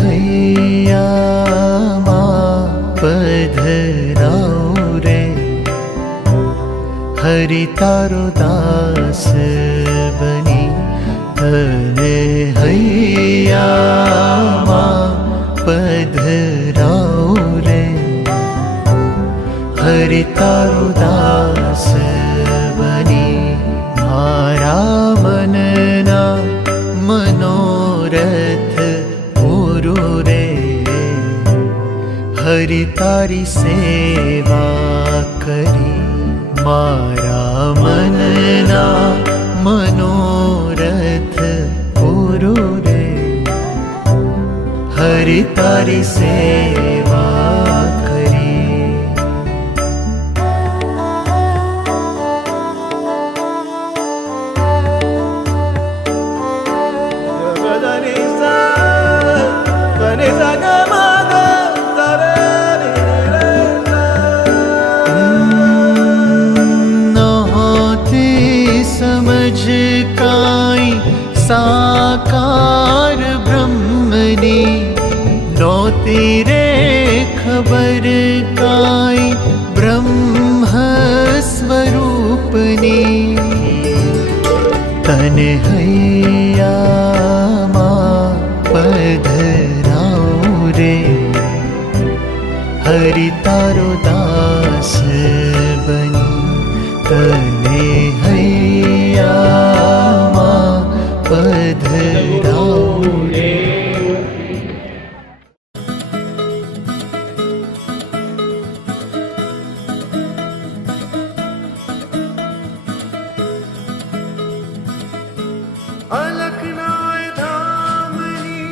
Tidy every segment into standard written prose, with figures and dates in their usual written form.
हैयाમાં પધરાઉ રે, હરિ તારો દાસ બની. તને હૈયામાં પધરાઉ રે, હરિ તારો દાસ બની. મારા મનના મનોરથ પૂરું રે, હરિ તારી સેવા કરી. મારા મનના મનોરથ પૂરું રે, હરિ તારી સેવા કરી. સાકાર બ્રહ્મની નોતી રે ખબર કાંઈ બ્રહ્મ સ્વરૂપની. તને હૈયામાં પધરાઉ રે, હરિ તારો દાસ બની. તને હૈયામાં પધરાઉ રે. અલખનાય ધામની,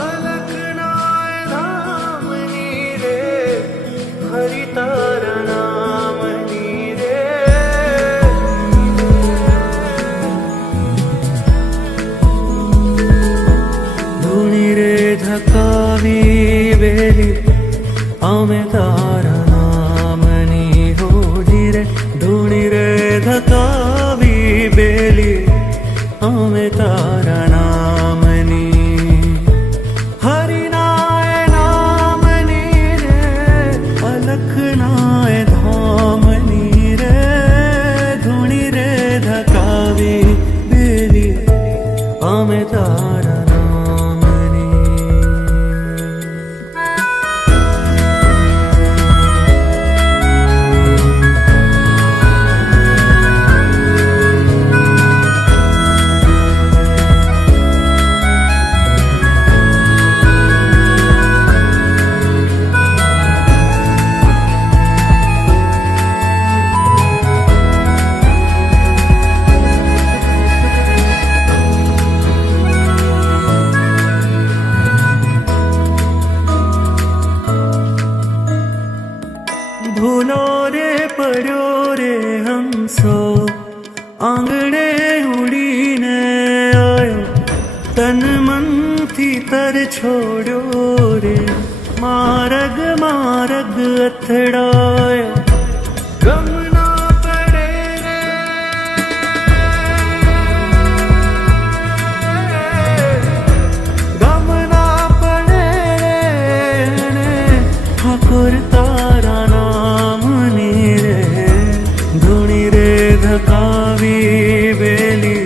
અલખનાય ધામની રે, હરિ તારા નામની રે. ધૂણી રે ધકાવી વેલી અમે તારા નામની હોજી રે. ધૂણી રે ધકાવી બેલી અમે તારા નામની. હરિનાય નામની રે, અલખનાય ધામની રે. ધૂણી રે ધકાવી બેલી અમે તારા ભૂલો રે પડ્યો રે હંસો આંગણે ઉડીને આવ્યો. તન મનથી તર છોડ્યો રે, માર્ગ માર્ગ અથડાયો. ગમ ના પડે રે, ગમ ના પડે રે, ઠાકોર તારા નામની રે. ધૂણી રે ધકાવી બેલી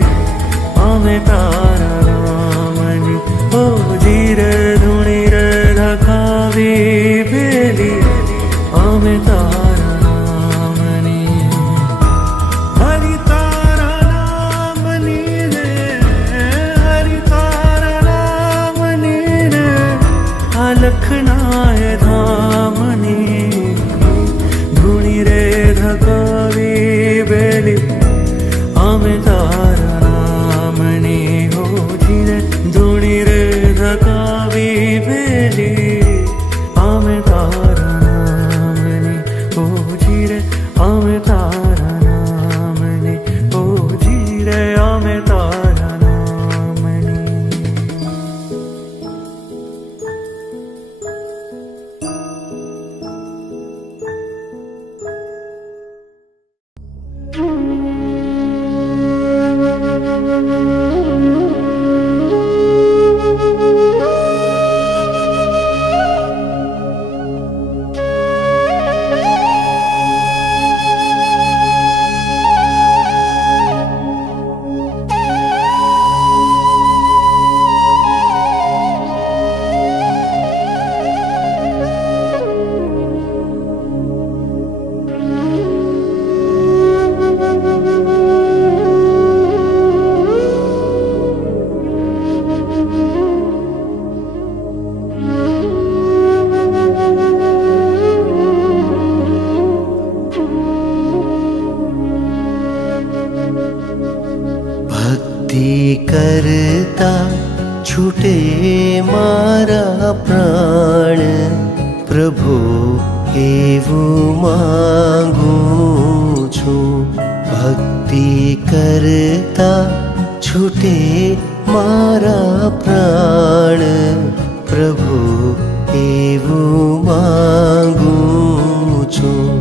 અમે તારા નામની હોજી રે. ધૂણી રે ધકાવી બેલી અમે તારા નામની. હરિ તારા નામની રે, હરિ તારા નામની રે. અલખનાય ધામની, ધૂણી રે ધકાવી બેલી અમે તારા નામની હોજી રે. ધૂણી રે ધકાવી બેલી અમે તારા નામની હોજી રે. અમે તારા નામની હોજી રે. અમે તારા નામની. ભક્તિ કરતા છૂટે મારા પ્રાણ, પ્રભુ એવું માંગું છું. ભક્તિ કરતા છૂટે મારા પ્રાણ, પ્રભુ એવું માંગું છું.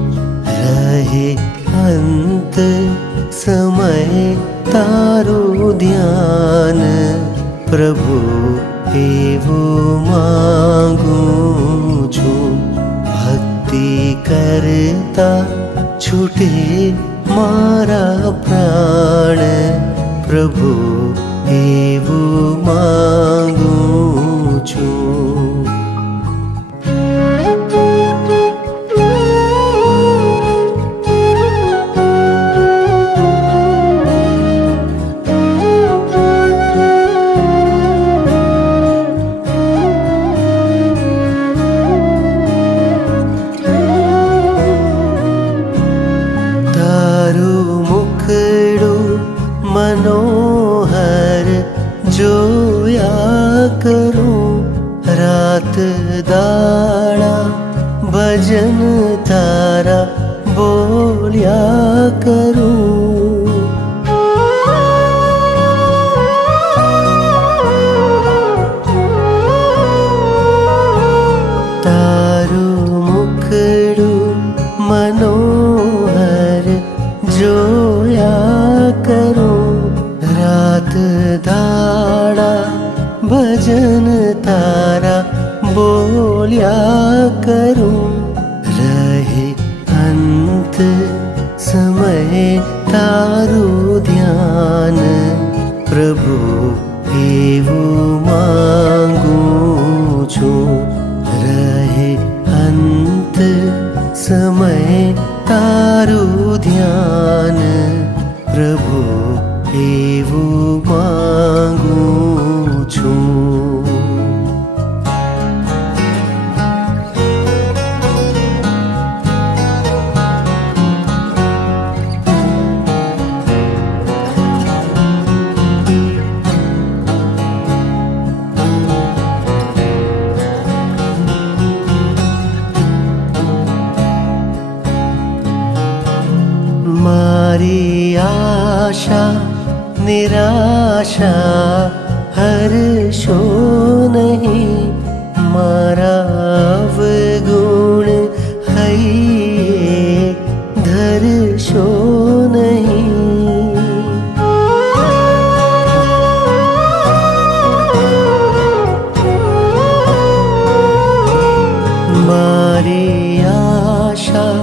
રહે અંત સમય તારું ધ્યાન, પ્રભુ એવું માંગું છું. ભક્તિ કરતા છૂટે મારા પ્રાણ, પ્રભુ એવું માંગું છું. મનોહર જોયા કરું, રાત દાડા ભજન તારા બોલ્યા કરું. તારું મુખડું મનોહર જોયા કરું, રાત દાડા ભજન તારા બોલ્યા કરું. રહે અંત સમય તારું ધ્યાન, પ્રભુ એવું માંગું છું. રહે અંત સમય તારું ધ્યાન, પ્રભુ એવું માંગું છું. મારી આશા નિરાશા હરશો નહીં, મારા અવગુણ હૈયે ધરશો નહીં. મારી આશા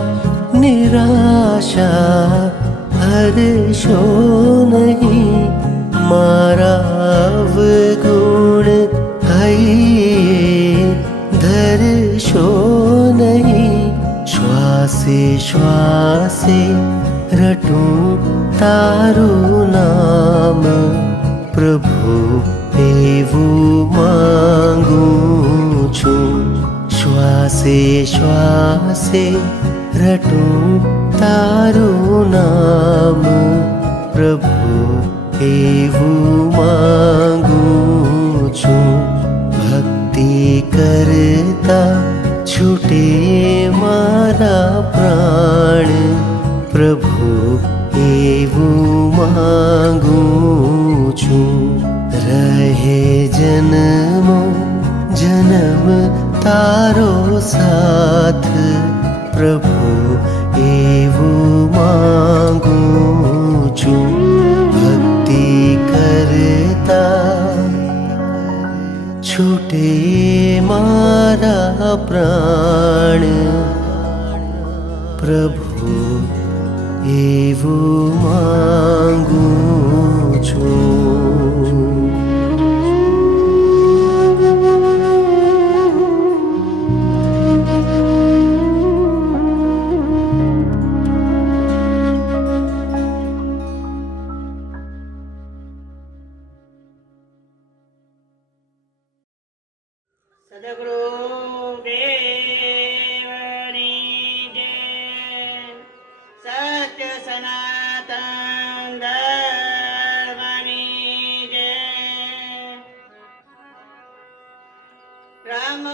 નિરાશા હરશો નહીં, મારા અવગુણ હૈયે ધરશો નહીં. શ્વાસે શ્વાસે રટું તારું નામ, પ્રભુ એવું માંગું છું. શ્વાસે શ્વાસે રટું તારું નામ, પ્રભુ એવું માંગું છું. ભક્તિ કરતા છૂટે મારા પ્રાણ, પ્રભુ એવું માંગું છું. રહે જન્મો જન્મ તારો સાથ, પ્રભુ એવું માંગું છું. ભક્તિ કરતા છૂટે મારા પ્રાણ, પ્રભુ એવું માંગું છું. સદગુરુદેવની જય. સત્ય સનાતન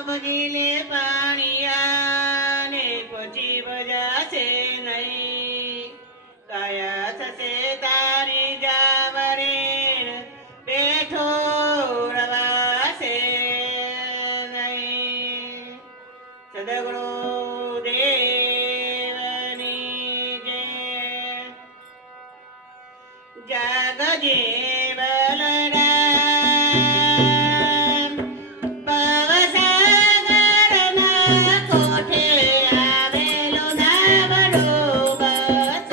ભજી લે પાણીયા ને પછી ભજાશે નહીં. કાયા થશે તારી જાવરે બેઠો રવાશે નહીં. સદગુરુ દેવની જય. જાગજે બલરામ ભવસાગરના કોઠે આવેલો નાવડો બસ.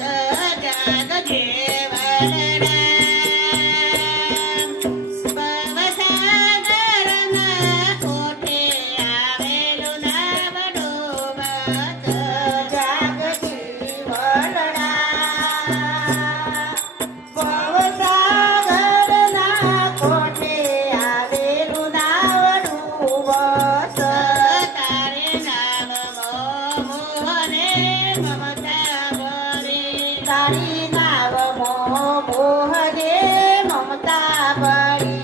જાગજે બલરામ ભવસાગરના કોઠે આવેલો નાવડો બસ. જાગજે બલરામ ભવસાગરના કોઠે આવેલું નાવડું બસ. તારે નામ મોહને મમતા ભરી. તારી નામ મોહને મમતા ભરી.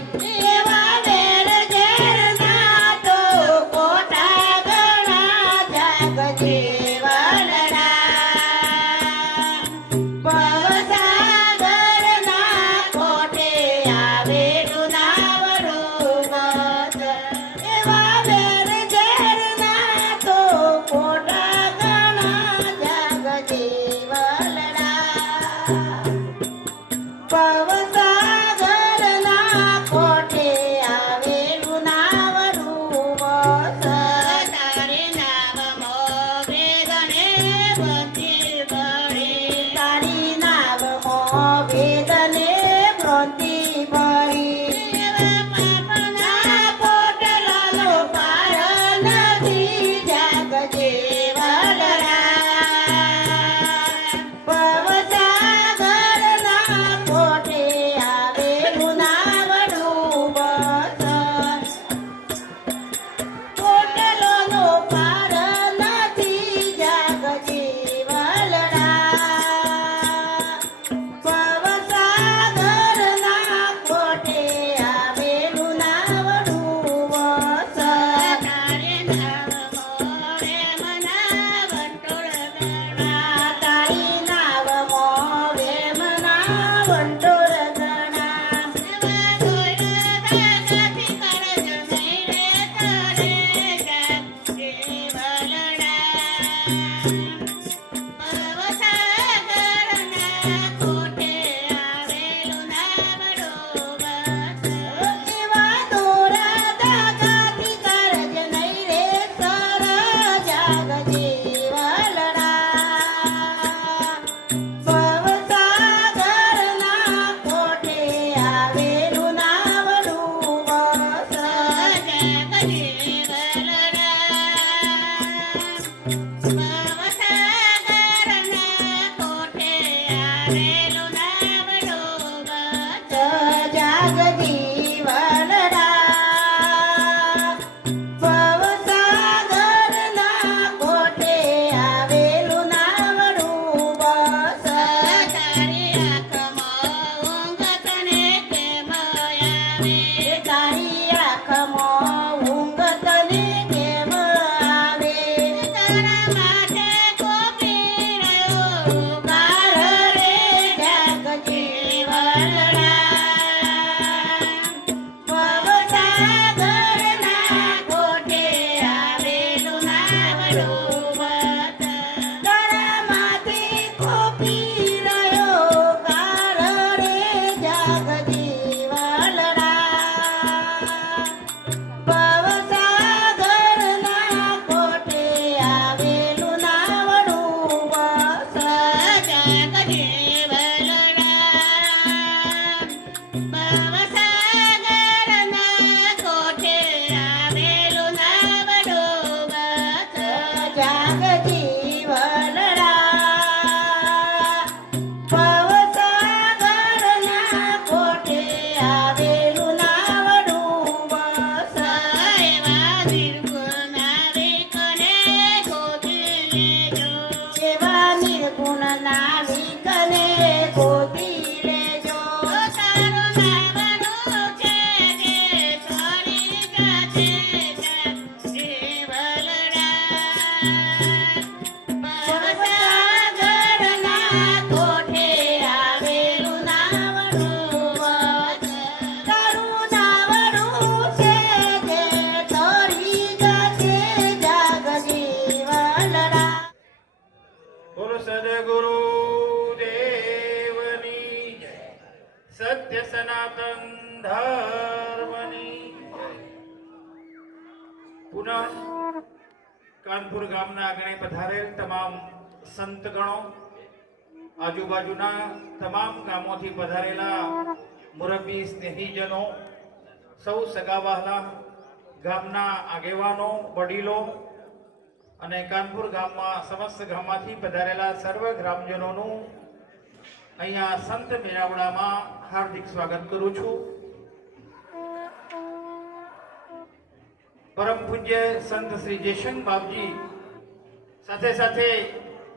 એવા વેર ઝેર ના તો કોટા ગણા. જાગજે બલરામ ભવસાગરના કોઠે આવેલું નાવડું બસ. એવા વેર ઝેર ના તો કોટા ગણા. જાગજે બલરામ ભવસાગરના કોઠે આવેલું નાવડું બસ. તારે નામ વેદને બંધી ભરી. તારી નામ વેદને બંધી ભરી. એવા પાપના પોટલાનો પાર નથી. જાગજે બલરામ ભવસાગરના કોઠે આવેલું નાવડું બસ. પોટલોનો પાર નથી. જાગજે બલરામ ભવસાગરના કોઠે આવેલું નાવડું બસ. તારે નામ મોરે મના વંટોળ ગણા. તારી નામ મોરે મના વંટોળ ગણા. એવા દોયડા દાદાથી કરજ નહીં રે તારે. જાગજે બલરામ ભવસાગરના કોઠે આવેલું નાવડું બસ. એવા દોરા દાદાથી કરજ નહીં રે સર. જાગજે બલરામ ભવસાગરના કોઠે આવેલું નાવડું બસ. જાગજે બલરામ ભવસાગરના કોઠે આવેલું નાવડું બસ. જાગજે બલરામ ભવસાગરના કોઠે આવેલું નાવડું બસ. તારી આંખમાં ઊંઘ તને કેમ આવે. તારી આંખમાં ઊંઘ તને કેમ આવે. તારા માથે કોપી રહ્યો ગાર રે. જાગજે બલરામ સનાતન ધર્મની જય. પુનઃ કાનપુર ગામના આંગણે પધારેલ તમામ સંતગણો, આજુબાજુના તમામ ગામોથી પધારેલા મુરબ્બી સ્નેહીજનો, સૌ સગાવહાલા, ગામના આગેવાનો, વડીલો અને કાનપુર ગામમાં સમસ્ત ગામમાંથી પધારેલા સર્વ ગ્રામજનોનું અહીંયા સંત મેળાવડામાં હાર્દિક સ્વાગત કરું છું. પરમ પૂજ્ય સંત શ્રી જયશંક બાપજી સાથે સાથે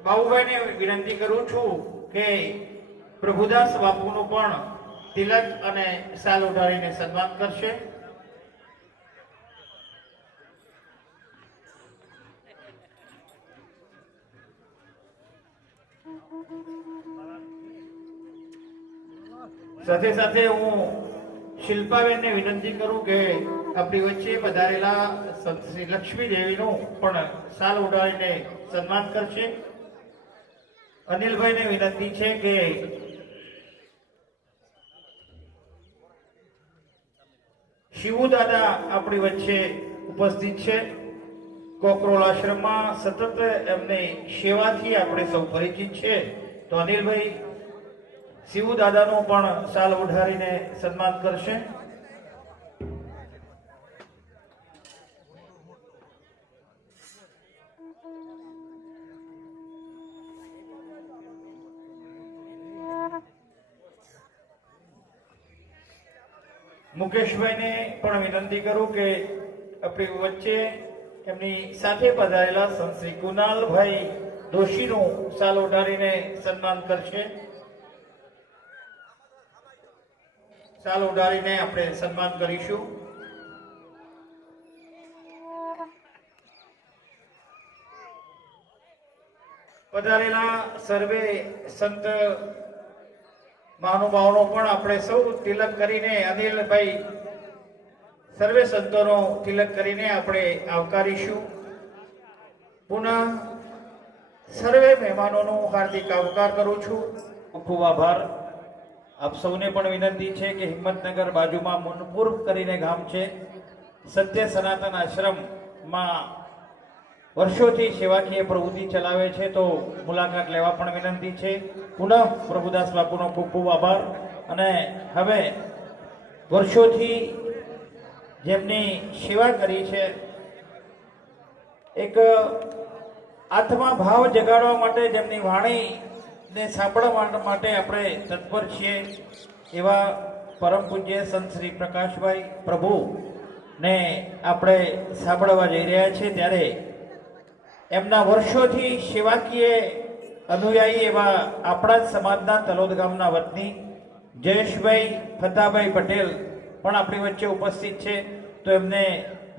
બાબુભાઈને વિનંતી કરું છું કે પ્રભુદાસ બાપુનું પણ તિલક અને શાલ ઉડાડીને સન્માન કરશે. સાથે સાથે હું શિલ્પાબેનને વિનંતી કરું કે આપણી વચ્ચે પધારેલા સંત શ્રી લક્ષ્મી દેવીનું પણ શાલ ઉડાડીને સન્માન કરશે. અનિલભાઈને વિનંતી છે કે શિવુ દાદા આપણી વચ્ચે ઉપસ્થિત છે. કોકરોલ આશ્રમમાં સતત એમની સેવાથી આપણે સૌ પરિચિત છે. તો અનિલભાઈ શિવુ દાદાનું પણ શાલ ઉઢાડીને સન્માન કરશે. મુકેશભાઈને પણ વિનંતી કરું કે આપણી વચ્ચે એમની સાથે પધારેલા સંત શ્રી કુનાલભાઈ દોશીનું શાલ ઉઢાડીને સન્માન કરશે. શાલ ઉડાડીને આપણે સન્માન કરીશું. પધારેલા સર્વે સંત મહાનુભાવોનો પણ આપણે સૌ તિલક કરીને, અનિલભાઈ સર્વે સંતોનો તિલક કરીને આપણે આવકારીશું. પુનઃ સર્વે મહેમાનોનો હાર્દિક આવકાર કરું છું. ખૂબ આભાર. આપ સૌને પણ વિનંતી છે કે હિંમતનગર બાજુમાં મુનપુર કરીને ગામ છે, સત્ય સનાતન આશ્રમમાં વર્ષોથી સેવાકીય પ્રવૃત્તિ ચલાવે છે, તો મુલાકાત લેવા પણ વિનંતી છે. પુનઃ પ્રભુદાસ બાપુનો ખૂબ ખૂબ આભાર. અને હવે વર્ષોથી જેમની સેવા કરી છે, એક આત્મા ભાવ જગાડવા માટે જેમની વાણી ને સાંભળવા માટે આપણે તત્પર છીએ એવા પરમ પૂજ્ય સંત શ્રી પ્રકાશભાઈ પ્રભુ ને આપણે સાંભળવા જઈ રહ્યા છીએ. ત્યારે એમના વર્ષોથી સેવાકીય અનુયાયી એવા આપણા જ સમાજના તલોદ ગામના વતની જયેશભાઈ ફતાભાઈ પટેલ પણ આપણી વચ્ચે ઉપસ્થિત છે. તો એમને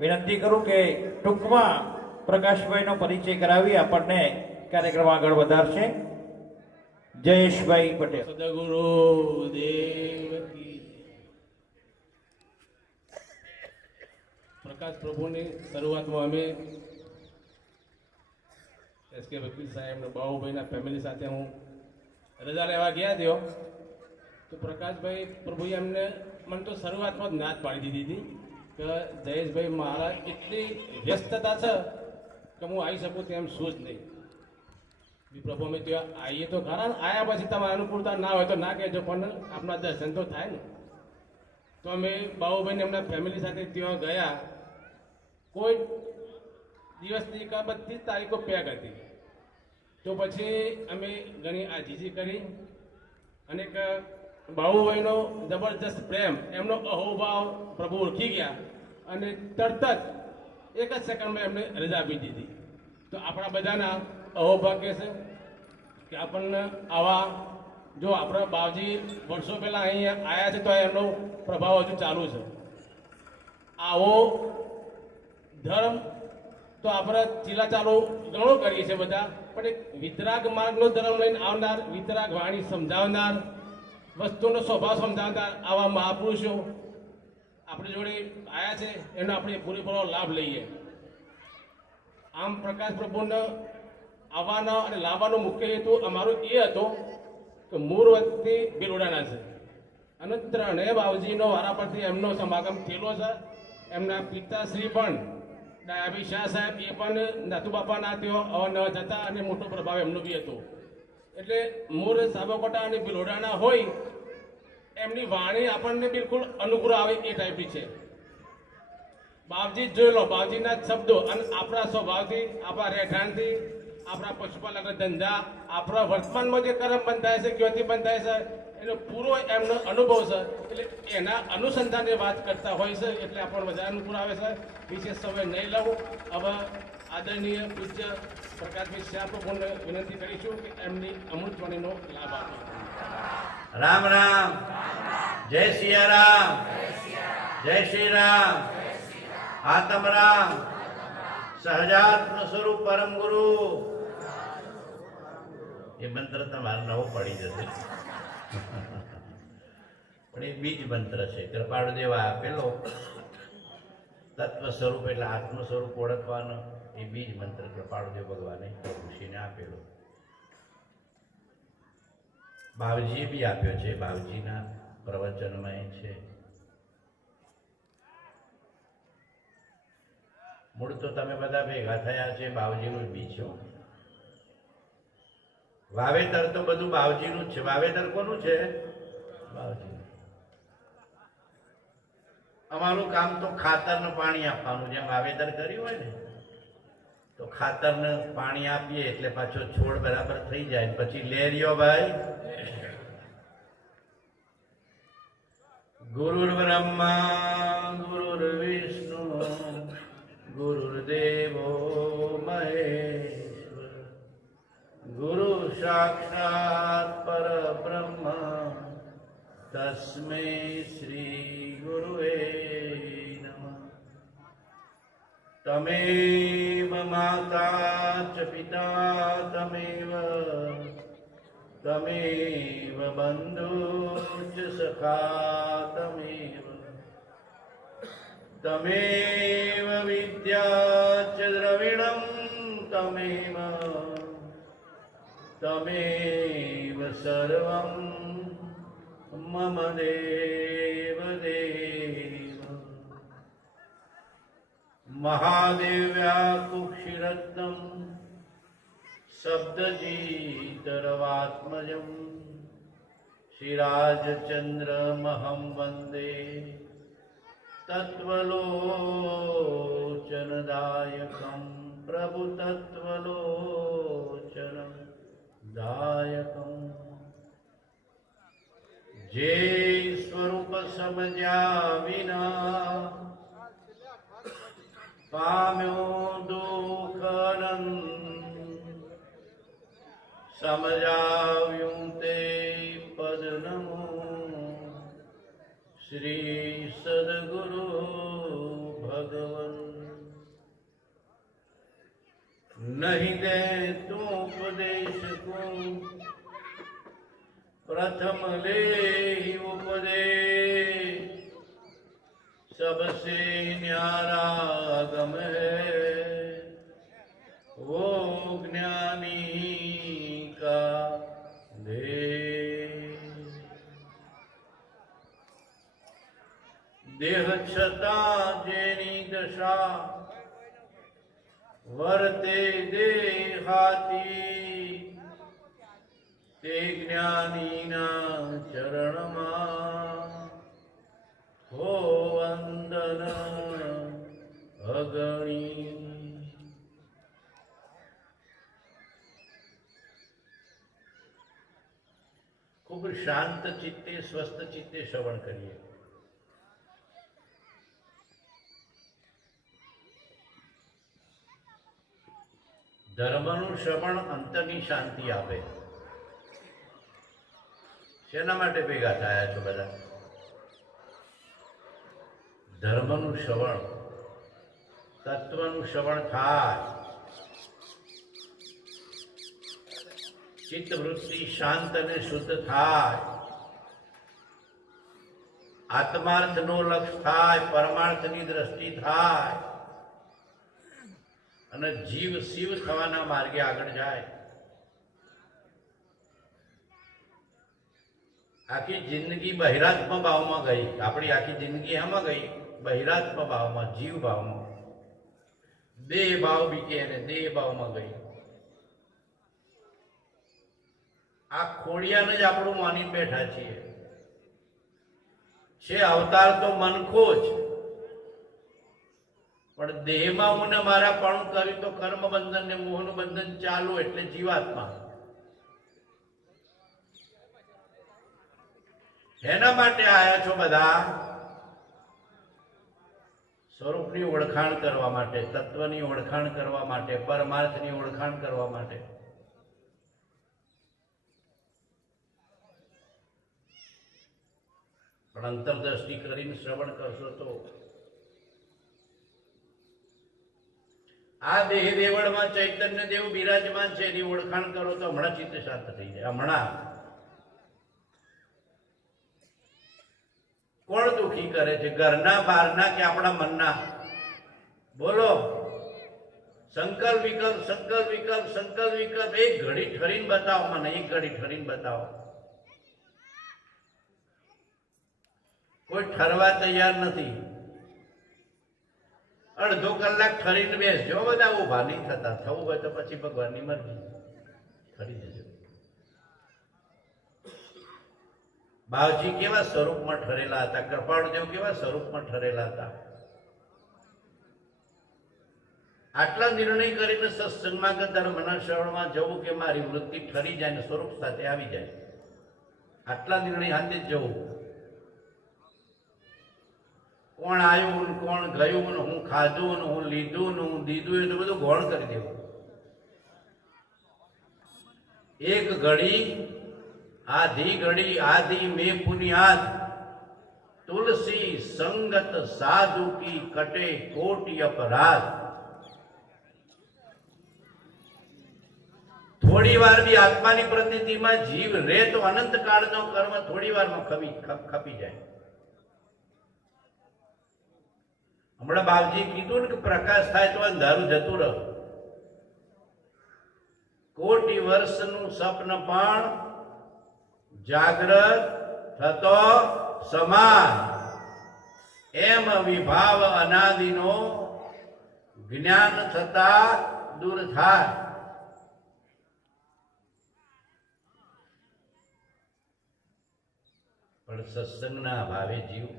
વિનંતી કરું કે ટૂંકમાં પ્રકાશભાઈનો પરિચય કરાવી આપણને કાર્યક્રમ આગળ વધારશે. જયેશભાઈ પટેલ. સદગુરુ દેવ કી પ્રકાશ પ્રભુની શરૂઆતમાં અમે એસકે વકીલ સાહેબ બાબુભાઈના ફેમિલી સાથે હું રજા લેવા ગયા થયો, તો પ્રકાશભાઈ પ્રભુએ અમને મને તો શરૂઆતમાં જ નાદ પાડી દીધી હતી કે જયેશભાઈ મારા એટલી વ્યસ્તતા છે કે હું આવી શકું તેમ શું જ નહીં. પ્રભુ અમે ત્યાં આવીએ તો ખરા, આવ્યા પછી તમારે અનુકૂળતા ના હોય તો ના કહેજો, પણ આપણા દર્શન તો થાય ને. તો અમે બાબુભાઈને એમના ફેમિલી સાથે ત્યાં ગયા. કોઈ દિવસની બધી તારીખો પેક હતી, તો પછી અમે ઘણી આજીજી કરી અને બાબુભાઈનો જબરજસ્ત પ્રેમ, એમનો અહોભાવ પ્રભુ ઓળખી ગયા અને તરત જ એક જ સેકન્ડમાં એમને રજા આપી દીધી. તો આપણા બધાના અહોભાગ્ય છે કે આપણને આવા, જો આપણા બાવજી વર્ષો પહેલાં અહીંયા આવ્યા છે તો એમનો પ્રભાવ હજુ ચાલુ છે. આવો ધર્મ તો આપણે ચીલા ચાલુ ઘણો કરીએ છીએ બધા, પણ એક વિતરાગ માર્ગનો ધર્મ લઈને આવનાર, વિતરાગ વાણી સમજાવનાર, વસ્તુનો સ્વભાવ સમજાવનાર આવા મહાપુરુષો આપણી જોડે આવ્યા છે, એનો આપણે પૂરેપૂરો લાભ લઈએ. આમ પ્રકાશ પ્રભુને આવવાનો અને લાવવાનો મુખ્ય હેતુ અમારો એ હતો કે મૂળ વતની બિલોડાના છે, અને ત્રણેય બાવજીનો વારા પરથી એમનો સમાગમ થયેલો છે. એમના પિતાશ્રી પણ ડાયાબી શાહ સાહેબ એ પણ નાથુ બાપાના ત્યો અવનવા જતા અને મોટો પ્રભાવ એમનો બી હતો. એટલે મૂળ સાબરકાંઠા અને ભિલોડાના હોય એમની વાણી આપણને બિલકુલ અનુકૂળ આવે એ ટાઈપની છે. બાવજી જોઈ લો, બાવજીના શબ્દો અને આપણા સ્વભાવથી, આપણા રહેઠાણથી, આપણા પશુપાલકના ધંધા, આપણા વર્તમાનમાં જે કર્મ બંધાય છે, ક્યોથી બંધાય છે, એનો પૂરો એમનો અનુભવ છે. એટલે એના અનુસંધાને વાત કરતા હોય છે. એટલે આપણને વધારે અનુકૂળ આવે છે. વિશેષ સમય નહીં લઉં. હવે આદરણીય પૂજ્ય પ્રકાશભાઈ શાહ પ્રભુને વિનંતી કરીશું કે એમની અમૃતવાણીનો લાભ આપે. રામ રામ, જય સિયારામ, જય શ્રી રામ, આતમ રામ, સહજાત્મ સ્વરૂપ પરમ ગુરુ. એ મંત્ર તમારે નવો પડી જશે, પણ એ બીજ મંત્ર છે. કૃપાળુ દેવા આપેલો તત્વ સ્વરૂપ એટલે આત્મ સ્વરૂપ ઓળખવાનો એ બીજ મંત્ર કૃપાળુ દેવ ભગવાને ઋષિને આપેલો. બાવજીએ બી આપ્યો છે, બાવજીના પ્રવચનમાં છે. મૂળ તો તમે બધા ભેગા થયા છે બાવજીનું જ બી છો. વાવેતર તો બધું બાવજીનું જ છે. વાવેતર કોનું છે? બાવજીનું. અમારું કામ તો ખાતરને પાણી આપવાનું. જેમ વાવેતર કર્યું હોય ને તો ખાતરને પાણી આપીએ એટલે પાછો છોડ બરાબર થઈ જાય. પછી લેરિયો ભાઈ, ગુરુર બ્રહ્મા ગુરુર વિષ્ણુ ગુરુર્દેવો મહેશ્વર ગુરુ સાક્ષાત પરબ્રહ્મ તસ્મૈ શ્રી ગુરુવે નમઃ. તમેવ માતા ચ પિતા તમેવ બંધુ ચ સખા તમેવ વિદ્યા ચ દ્રવિણમ તમેવ સર્વં મમ દેવ દેવ. મહાદેવ્યા કુક્ષિરત્નમ શબ્દજીતરવાત્મજમ શ્રીરાજચંદ્રમહં વંદે તત્વલોચનદાયકં પ્રભુ તત્વલોચનદાયકં. જે સ્વરૂપ સમજ્યા વિના પામ્યો દુઃખનંદ સમજાવ્યું તે પદ નમો શ્રી સદગુરુ ભગવન. નહીં દે તું ઉપદેશ કો प्रथम ले उपदेश सबसे न्यारा गम है वो ज्ञानी का देह छता जेनी दशा वर्ते देहाती તે જ્ઞાનીના ચરણમાં હો વંદન અગણી. ખૂબ શાંત ચિત્તે સ્વસ્થ ચિત્તે શ્રવણ કરીએ. ધર્મનું શ્રવણ અંતરની શાંતિ આપે. શેના માટે ભેગા થયા છો બધા? ધર્મનું શ્રવણ, તત્વનું શ્રવણ થાય, ચિત્ત વૃત્તિ શાંત અને શુદ્ધ થાય, આત્માર્થનો લક્ષ્ય થાય, પરમાર્થની દ્રષ્ટિ થાય અને જીવ શિવ થવાના માર્ગે આગળ જાય. આખી જિંદગી બહિરાત્મ ભાવમાં ગઈ. આપણી આખી જિંદગી એમાં ગઈ, બહિરાત્મ ભાવમાં, જીવ ભાવમાં. દેહ ભાવ બીકે અને દેહ ભાવમાં ગઈ. આ ખોડિયાને જ આપણું માની બેઠા છીએ. છે અવતાર તો મનખો જ, પણ દેહમાં હું ને મારા પણ કર્યું તો કર્મ બંધન ને મોહનું બંધન ચાલુ, એટલે જીવાત્મા. એના માટે આયા છો બધા, સ્વરૂપની ઓળખાણ કરવા માટે, તત્વની ઓળખાણ કરવા માટે, પરમાર્થની ઓળખાણ કરવા માટે. પણ અંતરદ્રષ્ટિ કરીને શ્રવણ કરશો તો આ દેહ દેવળમાં ચૈતન્ય દેવ બિરાજમાન છે, એની ઓળખાણ કરો તો હમણાં ચિત્ત શાંત થઈ જાય. હમણાં કોણ દુખી કરે છે? ઘરના, બહારના કે આપણા મનના? બોલો. સંકલ્પ વિકલ્પ, સંકલ્પ વિકલ્પ, સંકલ્પ વિકલ્પ. એક ઘડી ઠરીને બતાવો મને, એક ઘડી ઠરીને બતાવો. કોઈ ઠરવા તૈયાર નથી. અડધો કલાક ઠરીને બેસજો બધા, ઉભા નહીં થતા. થવું હોય તો પછી ભગવાનની મરજી, ઠરી જજો. બાવજી કેવા સ્વરૂપમાં ઠરેલા હતા, કૃપાળુદેવ કેવા સ્વરૂપમાં ઠરેલા હતા. આટલા નિર્ણય કરીને સત્સંગમાં કે ધર્મના શ્રવણમાં જવું કે મારી વૃત્તિ ઠરી જાય ને સ્વરૂપ સાથે આવી જાય, આટલા નિર્ણય હાથે જ જવું. કોણ આવ્યું ને કોણ ગયું ને હું ખાધું ને હું લીધું ને હું દીધું, એ તો બધું ગૌણ કરી દેવું. એક ઘડી આધી ઘડી આધી મેં પુનિયાદ, તુલસી સંગત સાધુ કી કટે કોટી અપરાધ. થોડી વાર બી આત્માની પ્રતિથિમાં જીવ રે તો અનંત કાળનો કર્મ થોડી વારમાં ખપી જાય. હમણાં બાપજી કીધું ને કે પ્રકાશ થાય તો અંધારું જતું રહે. કોટી વર્ષનું સ્વપ્ન પણ જાગ્રત થતો સમાન, એમ વિભાવ અનાદિનો જ્ઞાન થતા દૂર થાય. પણ સત્સંગના અભાવે જીવ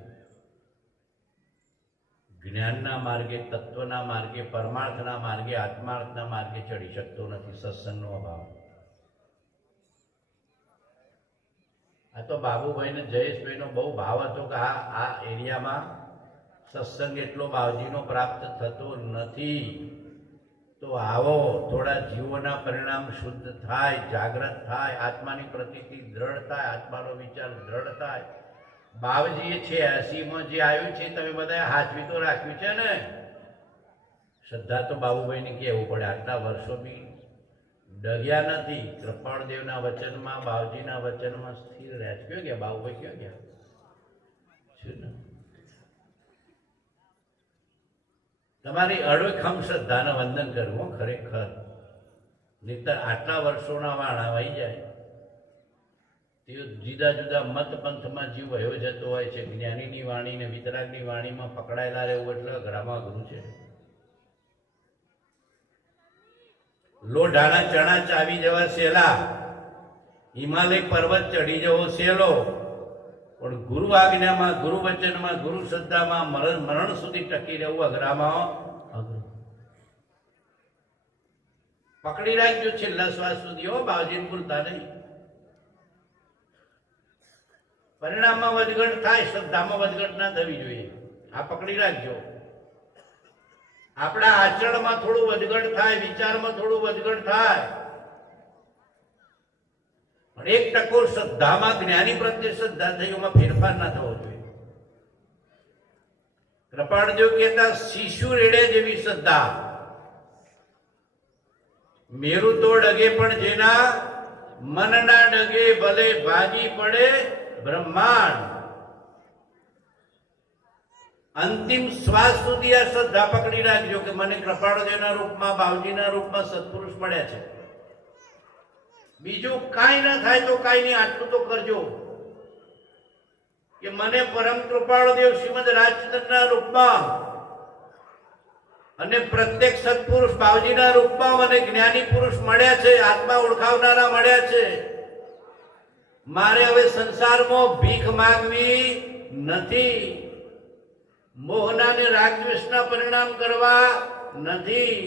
જ્ઞાનના માર્ગે, તત્વના માર્ગે, પરમાર્થના માર્ગે, આત્માર્થના માર્ગે ચડી શકતો નથી. સત્સંગનો અભાવ. આ તો બાબુભાઈ ને જયેશભાઈ નો બહુ ભાવ હતો કે આ એરિયામાં સત્સંગ એટલો બાવજીનો પ્રાપ્ત થતો નથી, તો આવો થોડા જીવોના પરિણામ શુદ્ધ થાય, જાગૃત થાય, આત્માની પ્રતીતિ દ્રઢ થાય, આત્માનો વિચાર દ્રઢ થાય. બાવજીએ 86માં જે આવ્યું છે, તમે બધા હાચવી તો રાખ્યું છે ને. શ્રદ્ધા તો બાબુભાઈને કહેવું પડે, આટલા વર્ષો બી ડગ્યા નથી. કૃપાળદેવના વચનમાં, બાવજીના વચનમાં સ્થિર રહ્યા છે. ક્યાં ગયા બાબુભાઈ? ક્યાં ગયા? શું ને તમારી અડખમ શ્રદ્ધાને વંદન કરવું ખરેખર. નહીતર આટલા વર્ષોના વાણા વહી જાય. તે જુદા જુદા મત પંથમાં જીવ વયો જતો હોય છે. જ્ઞાનીની વાણી ને વિતરાગની વાણીમાં પકડાયેલા રહેવું એટલે અઘરામાં અઘરું છે. લોઢાના ચણા ચાવી જવા સહેલા, હિમાલય પર્વત ચડી જવો સહેલો, પણ ગુરુ આજ્ઞામાં, ગુરુ વચનમાં, ગુરુ શ્રદ્ધામાં મરણ સુધી ટકી રહેવું અઘરામાં અઘરું. પકડી રાખજો છેલ્લા શ્વાસ સુધી. હો બાવજી ભૂલતા નહીં. પરિણામમાં વધઘટ થાય, શ્રદ્ધામાં વધઘટ ના થવી જોઈએ. આ પકડી રાખજો. આપણા આચરણમાં થોડું વધઘટ થાય, વિચારમાં થોડું વધઘટ થાય, પણ 1% શ્રદ્ધામાં, જ્ઞાની પ્રત્યે શ્રદ્ધા થઈ, એમાં ફેરફાર ના થવો જોઈએ. કૃપાળદેવ કહેતા શિશુ રેડે જેવી શ્રદ્ધા. મેરુ તો ડગે પણ જેના મનના ડગે ભલે ભાગી પડે બ્રહ્માંડ. અંતિમ શ્વાસ સુધી આ શ્રદ્ધા પકડી રાખજો કે મને કૃપાળદેવના રૂપમાં, બાવજીના રૂપમાં સત્પુરુષ મળ્યા છે. બીજું કાંઈ ના થાય તો કાંઈ નહીં, આટલું તો કરજો. કે મને પરમ કૃપાળુ દેવ શ્રીમદ રાજચંદ્રના રૂપમાં અને પ્રત્યેક સત્પુરુષ બાવજીના રૂપમાં મને જ્ઞાની પુરુષ મળ્યા છે, આત્મા ઓળખાવનારા મળ્યા છે. મારે હવે સંસારમાં ભીખ માંગવી નથી, મોહના ને રાગદ્વેષના પરિણામ કરવા નથી,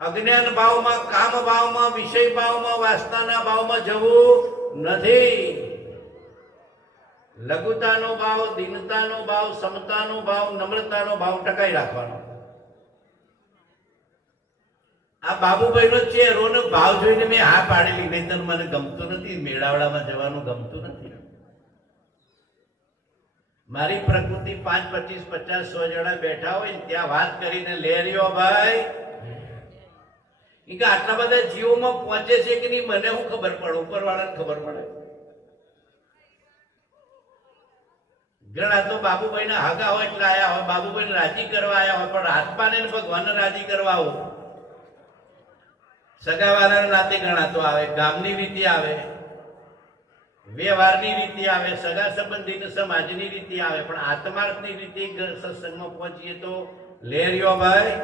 અજ્ઞાન ભાવમાં, કામ ભાવમાં, વિષય ભાવમાં, વાસનાના ભાવમાં જવું નથી. લઘુતાનો ભાવ, દીનતાનો ભાવ, સમતાનો ભાવ, નમ્રતાનો ભાવ ટકાઈ રાખવાનો. આ બાબુભાઈનો ચહેરોનો ભાવ જોઈને મેં હા પાડેલી, નહીંતર મને ગમતું નથી, મેળાવડામાં જવાનું ગમતું નથી. મારી પ્રકૃતિ 5, 25, 50, 100 જણા બેઠા હોય ત્યાં વાત કરીને લે રહ્યો ભાઈ કે આટલા બધા જીવોમાં પહોંચે છે કે નહીં મને હું ખબર પડે, ઉપરવાળાને ખબર પડે. ઘણા તો બાબુભાઈ ના હાગા હોય એટલે આયા હોય, બાબુભાઈ રાજી કરવા આયા હોય, પણ આત્માને ભગવાન રાજી કરવા આવો. સગાવાળાના નાતે ઘણા તો આવે, ગામની રીતે આવે, વ્યવહારની રીતે આવે, સગા સંબંધી સમાજની રીતે આવે, પણ આત્માર્થની રીતે સત્સંગમાં પહોંચીએ તો લેરિયો ભાઈ.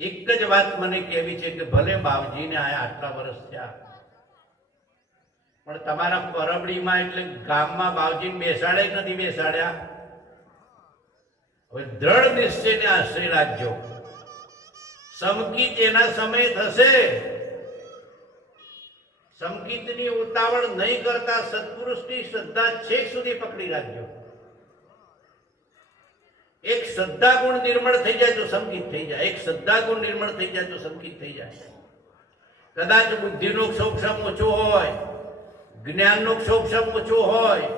એક જ વાત મને કહેવી છે કે ભલે બાવજીને આયા આટલા વર્ષ થયા, પણ તમારા પરબડીમાં એટલે ગામમાં બાવજીને બેસાડે જ નથી બેસાડ્યા. હવે દ્રઢ નિશ્ચયને આશ્રય રાખજો. સંકિત એના સમય થશે. સંકિતની ઉતાવળ નહીં કરતા સત્પુરુષની શ્રદ્ધા છેક સુધી પકડી રાખજો. એક શ્રદ્ધા ગુણ નિર્મળ થઈ જાય તો સંકિત થઈ જાય, એક શ્રદ્ધા ગુણ નિર્મળ થઈ જાય તો સંકિત થઈ જાય. કદાચ બુદ્ધિનો ક્ષોક્ષમ ઓછો હોય, જ્ઞાનનો ક્ષોક્ષમ ઓછો હોય,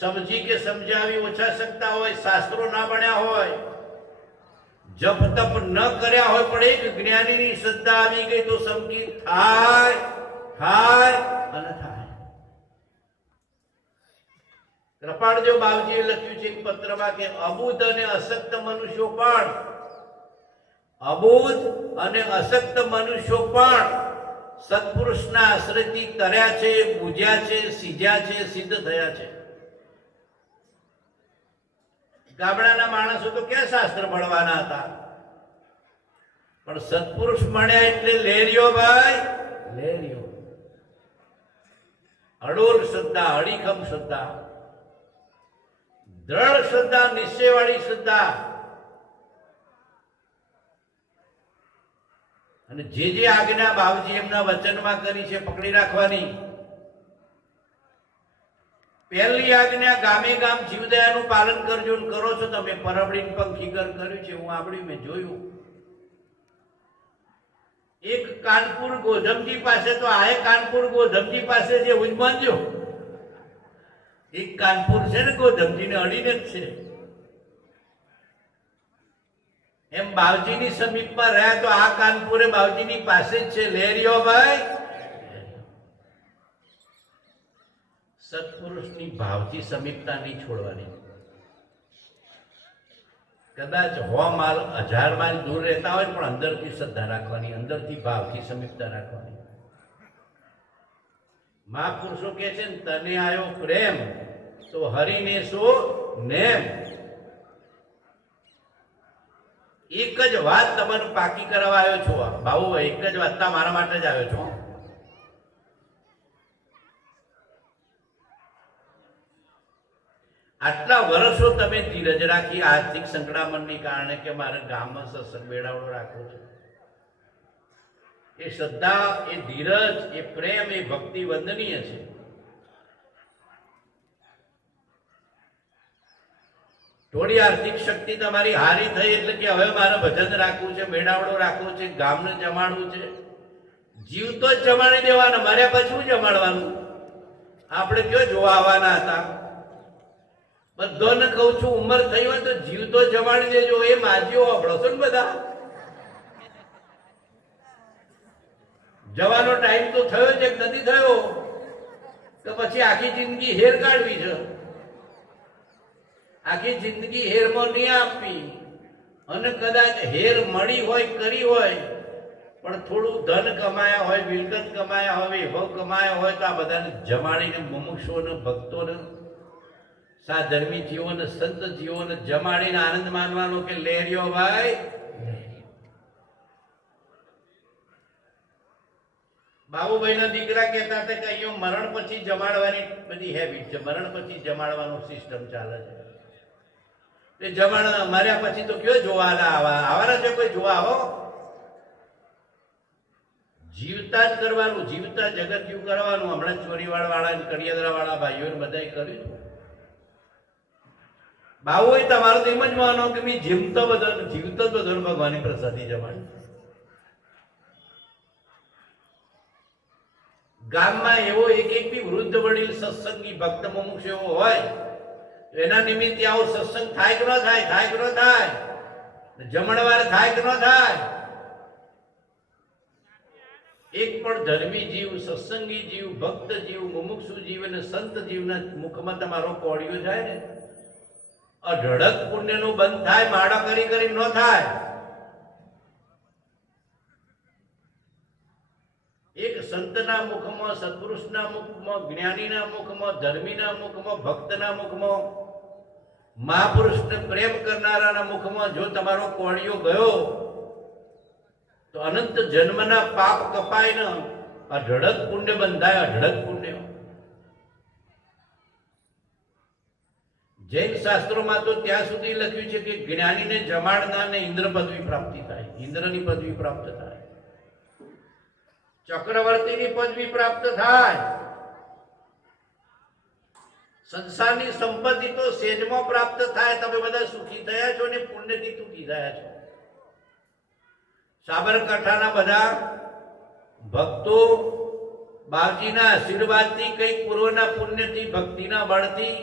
સમજી કે સમજાવી ઓછા શકતા હોય, શાસ્ત્રો ના ભણ્યા હોય, જપ તપ ન કર્યા હોય, પણ એક જ્ઞાનીની શ્રદ્ધા આવી ગઈ તો સંકિત થાય થાય અને થાય. કૃપાળદેવ બાવજીએ લખ્યું છે એક પત્રમાં કે અબુધ અને અશક્ત મનુષ્યો પણ, અબુધ અને અશક્ત મનુષ્યો પણ સત્પુરુષના આશ્રયથી તર્યા છે, બુજ્યા છે, સીધ્યા છે, સિદ્ધ થયા છે. ગામડાના માણસો તો ક્યાં શાસ્ત્ર ભણવાના હતા, પણ સત્પુરુષ મળ્યા એટલે લેરિયો ભાઈ, લેરિયો. અડોલ શ્રદ્ધા, અડીખમ શ્રદ્ધા, દ્રઢ શ્રદ્ધા, નિશ્ચયવાળી શ્રદ્ધા. અને જે જે આજ્ઞા બાવજી એમના વચનમાં કરી છે પકડી રાખવાની. પહેલી આજ્ઞા ગામે ગામ જીવદયાનું પાલન કરજો. કરો છો તમે. પરબડીને પંખીગર કર્યું છે, હું આવડ્યું, મેં જોયું. એક કાનપુર ગોધમજી પાસે તો આ કાનપુર ગોધમજી પાસે જે ઉજમાનજો, એક કાનપુર છે ને ગોધમજીને અડીને જ છે. એમ બાવજીની સમીપમાં રહ્યા તો આ કાનપુરે બાવજીની પાસે જ છે. લેરિયો ભાઈ, સત્પુરુષની ભાવથી સમીપતા નહીં છોડવાની. કદાચ 100 માઇલ 1000 માઇલ દૂર રહેતા હોય પણ અંદરથી શ્રદ્ધા રાખવાની, અંદરથી ભાવથી સમીપતા રાખવાની. મહાપુરુષો કે છે ને, તને આયો પ્રેમ તો હરિને સો નેમ. એક જ વાત તમારું પાકી કરવા આવ્યો છો બાબુ, એક જ વાત મારા માટે જ આવ્યો છો. આટલા વર્ષો તમે ધીરજ રાખી આર્થિક સંકળામણને કારણે કે મારે ગામમાં સત્સંગ મેળાવડો રાખવો છે. એ શ્રદ્ધા, એ ધીરજ, એ પ્રેમ, એ ભક્તિ વંદનીય છે. થોડી આર્થિક શક્તિ તમારી હારી થઈ એટલે કે હવે મારે ભજન રાખવું છે, મેળાવડો રાખવો છે, ગામને જમાડવું છે. જીવતો જ જમાડી દેવાના, માર્યા પછી શું જમાડવાનું? આપણે કયો જોવા આવવાના હતા? બધાને કહું છું, ઉંમર થઈ હોય તો જીવતો જમાડી દેજો. એ માજીઓ વાપરો છો ને બધા. જવાનો ટાઈમ તો થયો છે કે નથી થયો? તો પછી આખી જિંદગી હેર કાઢવી છે. આખી જિંદગી હેરમાં નહીં આપવી. અને કદાચ હેર મળી હોય, કરી હોય, પણ થોડું ધન કમાયા હોય, મિલકત કમાયા હોય, વૈભવ કમાયા હોય તો આ બધાને જમાડીને મુમુક્ષોને, ભક્તોને સાધર્મી જીવોને સંત જીવોને જમાડીને આનંદ માનવાનો કે લેરિયો ભાઈ. બાબુભાઈના દીકરા કહેતા હતા કે અહીંયા મરણ પછી જમાડવાની બધી હેબિટ છે, મરણ પછી જમાડવાનું સિસ્ટમ ચાલે છે. તે જમાડ મર્યા પછી તો કયો જોવા આવવાના છે, કોઈ જોવા આવો? જીવતા જ કરવાનું, જીવતા જગત્યું કરવાનું. હમણાં ચોરીવાડ વાળા કડિયાદરા વાળા ભાઈઓને બધાએ કર્યું. બાબુએ તમારું તો એમ જ માનો કે મેં જીવતો બધો ભગવાનની પ્રસાદી જમાડી. ગામમાં એવો એક બી વૃદ્ધ વડીલ સત્સંગી ભક્ત મુમુક્ષ એવો હોય તો એના નિમિત્તે આવો સત્સંગ થાય કે ન થાય? થાય કે ન થાય? જમણવાર થાય કે ન થાય? એક પણ ધર્મી જીવ, સત્સંગી જીવ, ભક્ત જીવ, મુમુક્ષુ જીવ અને સંત જીવના મુખમાં તમારો કોળિયો જાય ને, અઢળક પુણ્યનું બંધ થાય. માળા કરી ન થાય. એક સંતના મુખમાં, સત્પુરુષના મુખમાં, જ્ઞાનીના મુખમાં, ધર્મીના મુખમાં, ભક્તના મુખમાં, મહાપુરુષને પ્રેમ કરનારાના મુખમાં જો તમારો કોળિયો ગયો તો અનંત જન્મના પાપ કપાય ને અઢળક પુણ્ય બંધાય. અઢળક પુણ્ય. જૈન શાસ્ત્રોમાં તો ત્યાં સુધી લખ્યું છે કે જ્ઞાનીને જમાડનારને ઇન્દ્ર પદવી પ્રાપ્તિ થાય, ઇન્દ્રની પદવી પ્રાપ્ત થાય, ચક્રવર્તીની પદવી પ્રાપ્ત થાય. સંસારની સંપત્તિ તો સેજમાં પ્રાપ્ત થાય. તમે બધા સુખી થયા છો ને પુણ્યથી સુખી થયા છો. સાબરકાંઠાના બધા ભક્તો બાવજીના આશીર્વાદથી કંઈક પૂર્વના પુણ્યથી, ભક્તિના બળથી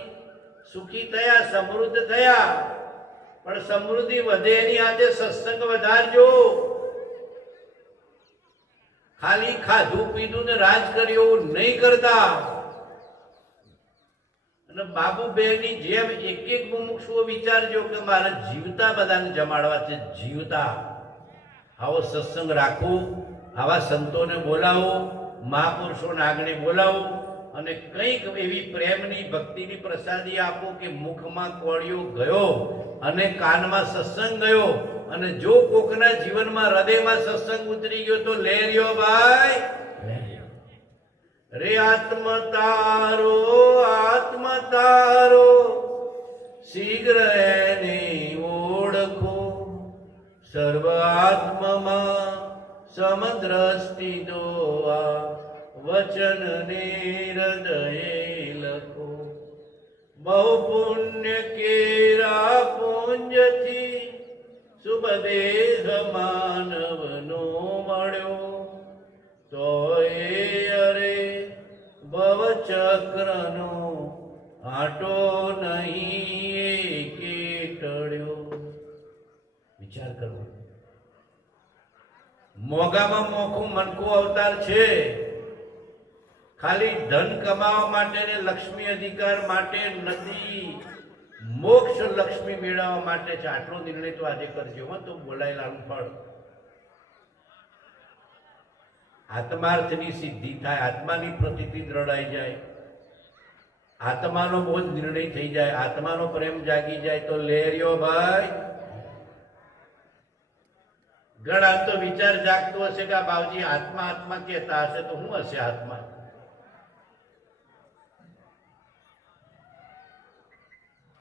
સુખી થયા, સમૃદ્ધ થયા. પણ સમૃદ્ધિ વધે એની આજે સત્સંગ વધારજો. ખાલી ખાધું પીધું ને રાજ કર્યું નહીં કરતા. અને બાબુબેનની જેમ એક મુમુક્ષુઓ વિચારજો કે મારે જીવતા બધાને જમાડવા છે. જીવતા આવો સત્સંગ રાખો, આવા સંતોને બોલાવો, મહાપુરુષોને આગળ બોલાવો અને કંઈક એવી પ્રેમની, ભક્તિની પ્રસાદી આપો કે મુખમાં કોળિયો ગયો અને કાનમાં સત્સંગ ગયો. અને જો કોકના જીવનમાં હૃદયમાં સત્સંગ ઉતરી ગયો તો લેરિયો ભાઈ, રે આત્મ તારો શીઘ્ર એને ઓળખો. સર્વ આત્મમાં સમદ્રષ્ટિ દોઆ વચન ને હૃદયે લખો. બહુ પુણ્ય કેરા પુંજથી શુભ દેહ માનવનો મળ્યો. તો અરે ભવ ચક્રનો આટો નહીં કે ટળ્યો. વિચાર કરો. મોગામાં મોખું મનકું અવતાર છે. ખાલી ધન કમાવા માટે ને લક્ષ્મી અધિકાર માટે નથી, મોક્ષ લક્ષ્મી મેળવવા માટે છે. આટલો નિર્ણય તો આજે કરજો હો, તો બોલાયેલાનું ફળ. આત્માર્થની સિદ્ધિ થાય, આત્માની પ્રતીતિ દ્રઢાઈ જાય, આત્માનો બોધ નિર્ણય થઈ જાય, આત્માનો પ્રેમ જાગી જાય તો લેરિયો ભાઈ. ઘણા તો વિચાર જાગતો હશે કે આ બાવજી આત્મા આત્મા કહેતા હશે તો શું હશે આત્મા?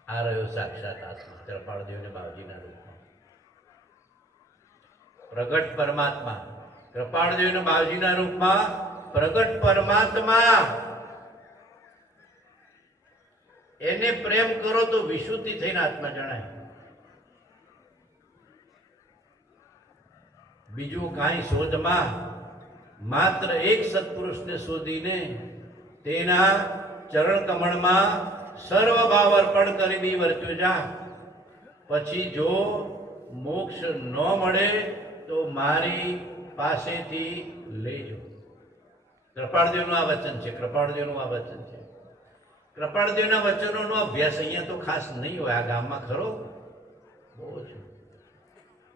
આ રહ્યો સાક્ષાત આત્મા, કૃપાળદેવ ને બાવજીના રૂપમાં પ્રગટ પરમાત્મા. કૃપાળદેવ ને બાવજીના રૂપમાં પ્રગટ પરમાત્મા. એને પ્રેમ કરો તો વિશુદ્ધિ થઈને આત્મા જણાય. બીજું કાંઈ શોધમાં માત્ર એક સત્પુરુષને શોધીને તેના ચરણ કમળમાં સર્વ ભાવ અર્પણ કરી દી વર્ત્યો જા. પછી જો મોક્ષ ન મળે તો મારી પાસેથી લેજો. કૃપાળદેવનું આ વચન છે. કૃપાળદેવનું આ વચન છે. કૃપાળદેવના વચનોનો અભ્યાસ અહીંયા તો ખાસ નહીં હોય. આ ગામમાં ખરો બહુ છે.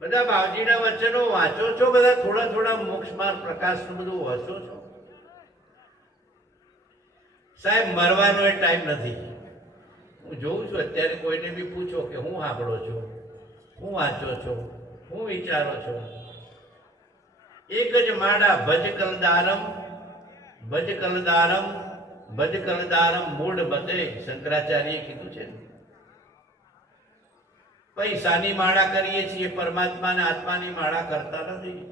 બધા બાવજીના વચનો વાંચો છો, બધા થોડા થોડા મોક્ષ માર્ગ પ્રકાશનું બધું વાંચો છો. સાહેબ મરવાનો એ ટાઈમ નથી. હું જોઉં છું અત્યારે કોઈને બી પૂછો કે હું સાંભળો છો, હું વાંચો છો, હું વિચારો છો, એક જ માળા ભજ કલદારમ ભજ કલદારમ ભજ કલદારમ મૂળ બતે, શંકરાચાર્યએ કીધું છે ને. પૈસાની માળા કરીએ છીએ, પરમાત્માને આત્માની માળા કરતા નથી.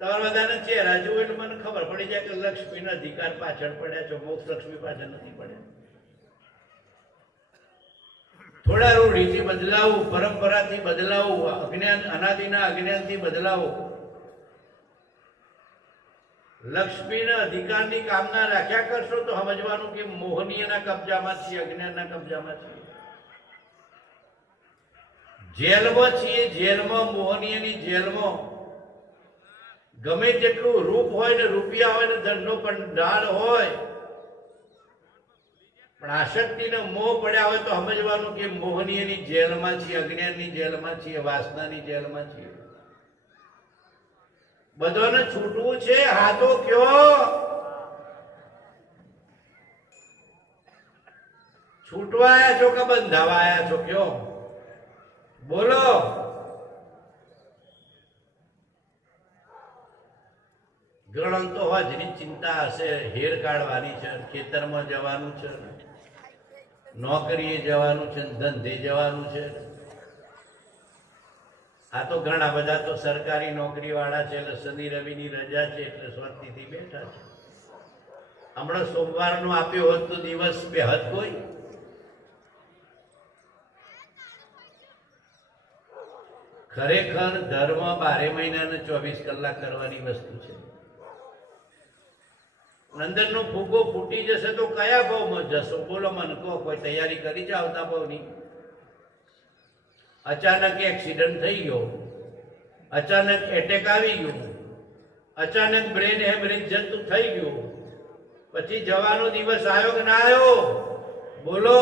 તમારા બધાને ચહેરા જોયું એટલે મને ખબર પડી જાય કે લક્ષ્મીના અધિકાર પાછળ પડ્યા છો, મોક્ષ લક્ષ્મી પાછળ નથી પડ્યા. થોડા રૂઢીથી બદલાવું, પરંપરાથી બદલાવું, અજ્ઞાન અનાદિના અજ્ઞાનથી બદલાવું. લક્ષ્મીના અધિકારની કામના રાખ્યા કરશો તો સમજવાનું કે મોહનીયના કબજામાં છીએ, અજ્ઞાનના કબજામાં છીએ, જેલમાં છીએ. જેલમાં, મોહનીયની જેલમાં ગમે તેટલું રૂપ હોય ને રૂપિયા હોય ને ધનનો ભંડાર હોય, પણ આસક્તિનો મોહ પડ્યા હોય તો સમજવાનું કે મોહનીયની જેલમાં છીએ, અજ્ઞાનની જેલમાં છીએ, વાસનાની જેલમાં છીએ. બધાને છૂટવું છે. હાથો કયો છૂટવા આયા છો કે બંધાવા આયા છો? કયો બોલો. ગણ તો હજની ચિંતા હશે, હેર કાઢવાની છે, ખેતરમાં જવાનું છે, નોકરીએ જવાનું છે, ધંધે જવાનું છે. આ તો ઘણા બધા તો સરકારી નોકરી વાળા છે, એટલે શનિ રવિની રજા છે એટલે સ્વાતિથી બેઠા છે. હમણાં સોમવારનો આપ્યો હોત તો દિવસ બે હદ કોઈ. ખરેખર ધર્મ 12 મહિનાને 24 કલાક કરવાની વસ્તુ છે. નંદનનો ફૂગો ફૂટી જશે તો કયા ભાવમાં જશો? બોલો મને કહો. કોઈ તૈયારી કરી છે આવતા ભાવની? અચાનક એક્સિડન્ટ થઈ ગયો, અચાનક એટેક આવી ગયો, અચાનક બ્રેન હેમરેજ જતું થઈ ગયું, પછી જવાનો દિવસ આવ્યો કે ના આવ્યો? બોલો.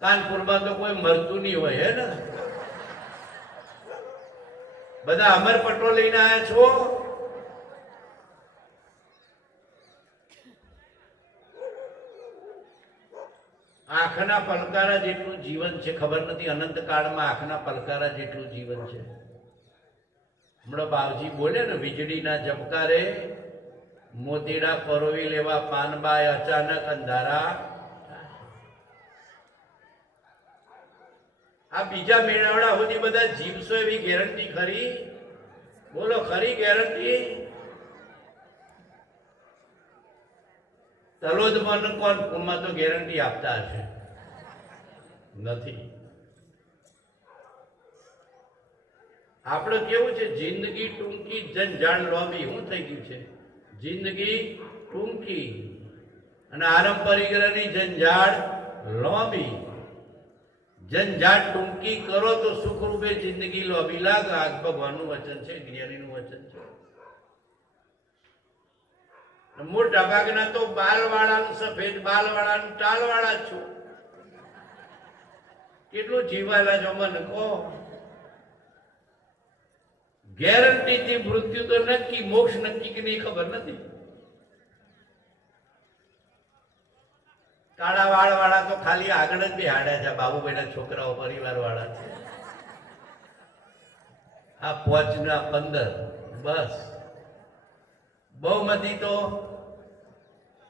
કાનપુરમાં તો કોઈ મરતું નહીં હોય, હે ને? બધા અમરપટ્ટો લઈને આવ્યા છો. આંખના પલકારા જેટલું જીવન છે, ખબર નથી અનંત કાળમાં આંખના પલકારા જેટલું જીવન છે. હમણાં બાવજી બોલે ને, વીજળીના ઝબકારે મોતીડા પરોવી લેવા પાનબાઈ, અચાનક અંધારા. આ બીજા મેળાવડા સુધી બધા જીવશો એવી ગેરંટી ખરી? બોલો, ખરી ગેરંટી? તલોદમાં કોણ તો ગેરંટી આપતા હશે? નથી. આપણે કેવું છે, જિંદગી ટૂંકી જંજાળ લોબી. શું થઈ ગયું છે? જિંદગી ટૂંકી અને આરંભ પરિગ્રહની જંજાળ લોબી. જંજાળ ટૂંકી કરો તો સુખરૂપે જિંદગી લોબી લાગે. આ ભગવાનનું વચન છે, જ્ઞાનીનું વચન છે. મોટા ભાગના તો બાલવાળા, સફેદ બાલવાળા, ટાલવાળા છો. કેટલું જીવાયેલા છો મને કહો. ગેરંટીથી મૃત્યુ તો નક્કી, મોક્ષ નક્કી કે નહીં ખબર નથી. કાળા વાળ વાળા તો ખાલી આગળ જ બેહાડ્યા છે. બાબુભાઈના છોકરાઓ પરિવાર વાળા છે. આ 5 ના 15 બસ. બહુમતી તો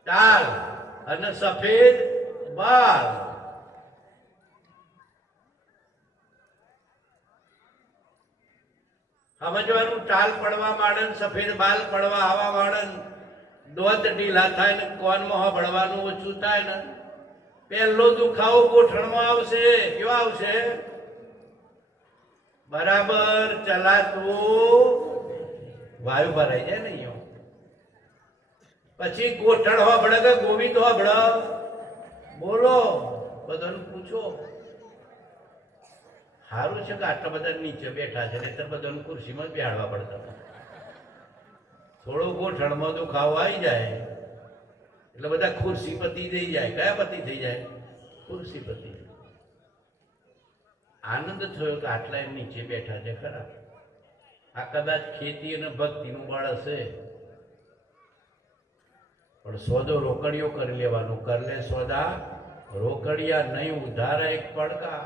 ટાલ અને સફેદ બાલ. સમજવાનું, ટાલ પડવા માંડે, સફેદ બાલ પડવા આવા માંડે, દોત ઢીલા થાય ને કોનમાં હબળવાનું ઓછું થાય ને, પહેલો દુખાવો ગોઠણમાં આવશે. કેવો આવશે? બરાબર ચલાતું વાયુ ભરાઈ જાય ને અહીંયા. પછી ગોઠણ હોબળે કે ગોવિંદ હોબળે? બોલો, બધાને પૂછો. સારું છે કે આટલા બધા નીચે બેઠા છે, નહીતર બધાને ખુરશીમાં જ બેહાડવા પડતા. થોડો ગોઠણમાં દુખાવો આવી જાય એટલે બધા ખુરશી પતી થઈ જાય. કયા પતિ થઈ જાય? ખુરશી પતિ. આનંદ થયો કે આટલા એમ નીચે બેઠા છે ખરા. આ કદાચ ખેતી અને ભક્તિનું બળ હશે, પણ સોદો રોકડીઓ કરી લેવાનો. કર લે સોદા રોકડિયા નહીં ઉધારા એક પડકા.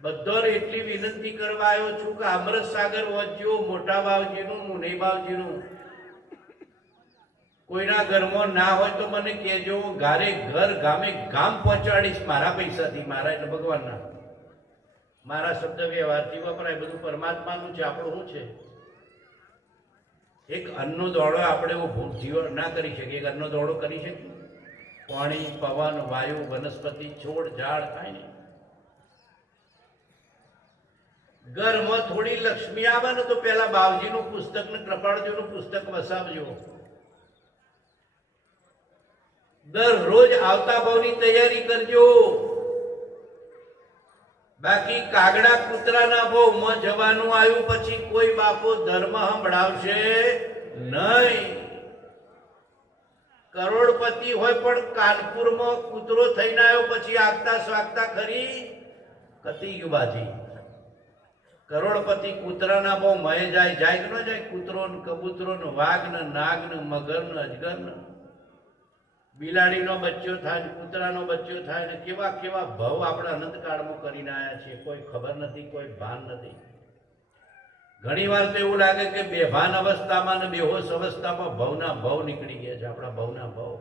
બધાને એટલી વિનંતી કરવા આવ્યો છું કે અમૃત સાગર વચ્ચે મોટા બાવજીનું મુની બાવજીનું કોઈના ઘરમાં ના હોય તો મને કહેજો. ઘરે ઘર ગામે ગામ પહોંચાડીશ મારા પૈસાથી. મારા એટલે ભગવાનના, મારા શબ્દ વ્યવહારથી વપરાય. બધું પરમાત્માનું છે, આપણું શું છે? એક અન્નનો દોડો આપણે જીવન ના કરી શકીએ. એક અન્નનો દોડો કરી શકીએ? પાણી, પવન, વાયુ, વનસ્પતિ, છોડ, ઝાડ થાય ને. ઘરમાં થોડી લક્ષ્મી આવે ને તો પેલા બાવજીનું પુસ્તક ને કૃપાળજીનું પુસ્તક વસાવજો. દરરોજ આવતા ભાવની તૈયારી કરજો. બાકી કાગડા કૂતરાના ભાવમાં જવાનું આવ્યું પછી કોઈ બાપો ધર્મ સંભળાવશે નહીં. કરોડપતિ હોય પણ કાનપુરમાં કૂતરો થઈને આવ્યો પછી આગતા સ્વાગતા ખરી કતી ગયું બાજી. કરોડપતિ કૂતરાના ભાવ મય જાય જાય કે ન જાય? કૂતરો ને કબૂતરો ને વાઘ ને નાગ ને મગર ને અજગર ને બિલાડીનો બચ્ચો થાય ને કૂતરાનો બચ્ચો થાય ને કેવા કેવા ભાવ આપણે અનંતકાળમાં કરીને આવ્યા છીએ. કોઈ ખબર નથી, કોઈ ભાન નથી. ઘણી વાર તો એવું લાગે કે બેભાન અવસ્થામાં ને બેહોશ અવસ્થામાં ભવના ભવ નીકળી ગયા છે. આપણા ભવના ભવ.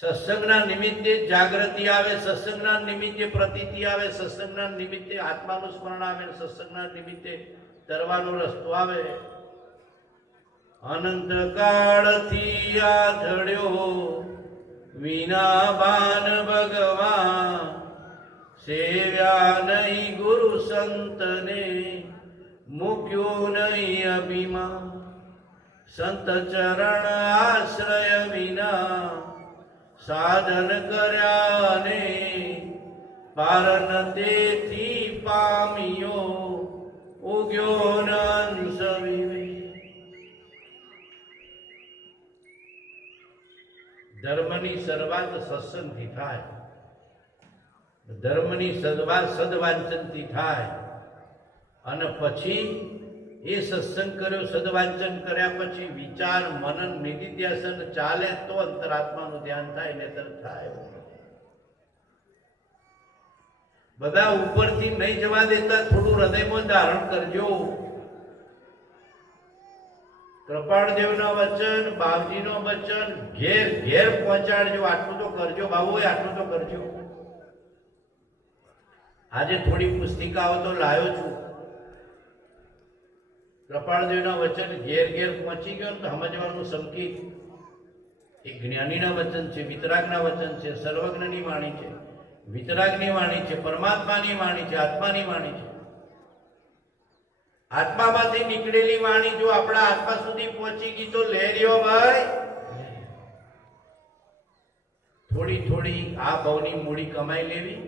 સત્સંગના નિમિત્તે જાગૃતિ આવે, સત્સંગના નિમિત્તે પ્રતીતિ આવે, સત્સંગના નિમિત્તે આત્માનું સ્મરણ આવે, સત્સંગના નિમિત્તે તરવાનો રસ્તો આવે. અનંત કાળથી આધળ્યો વિના બાન ભગવાન, સેવ્યા નહીં ગુરુ સંતને, મૂક્યો નહીં અભિમાન. સંત ચરણ આશ્રય વિના સાધન કર્યા ને, પારન તેથી પામ્યો ઉગ્યો નંસ વિવેક. ધર્મની શરૂઆત સત્સંગથી થાય. ધર્મની શરૂઆત સદવાંચનથી થાય. અને પછી એ સત્સંગ કર્યો, સદવાંચન કર્યા પછી વિચાર, મનન, નિધિધ્યાસન ચાલે તો અંતરાત્માનું ધ્યાન થાય, નહીતર થાય. બધા ઉપરથી નહીં જવા દેતા, થોડું હૃદયમાં ધારણ કરજો. કૃપાળદેવના વચન, બાવજીનો વચન ઘેર ઘેર પહોંચાડજો. આટલું તો કરજો બાબુ, આટલું તો કરજો. આજે થોડી પુસ્તિકાઓ તો લાવ્યો છું. કૃપાળદેવના વચન ઘેર ઘેર પહોંચી ગયો તો સમજવાનું સંકેત. એક જ્ઞાનીના વચન છે, વિતરાગના વચન છે, સર્વજ્ઞની વાણી છે, વિતરાગની વાણી છે, પરમાત્માની વાણી છે, આત્માની વાણી છે. આત્મામાંથી નીકળેલી વાણી જો આપણા આત્મા સુધી પહોંચી ગઈ તો લહેર્યો ભાઈ. થોડી થોડી આ ભાવની મૂડી કમાઈ લેવી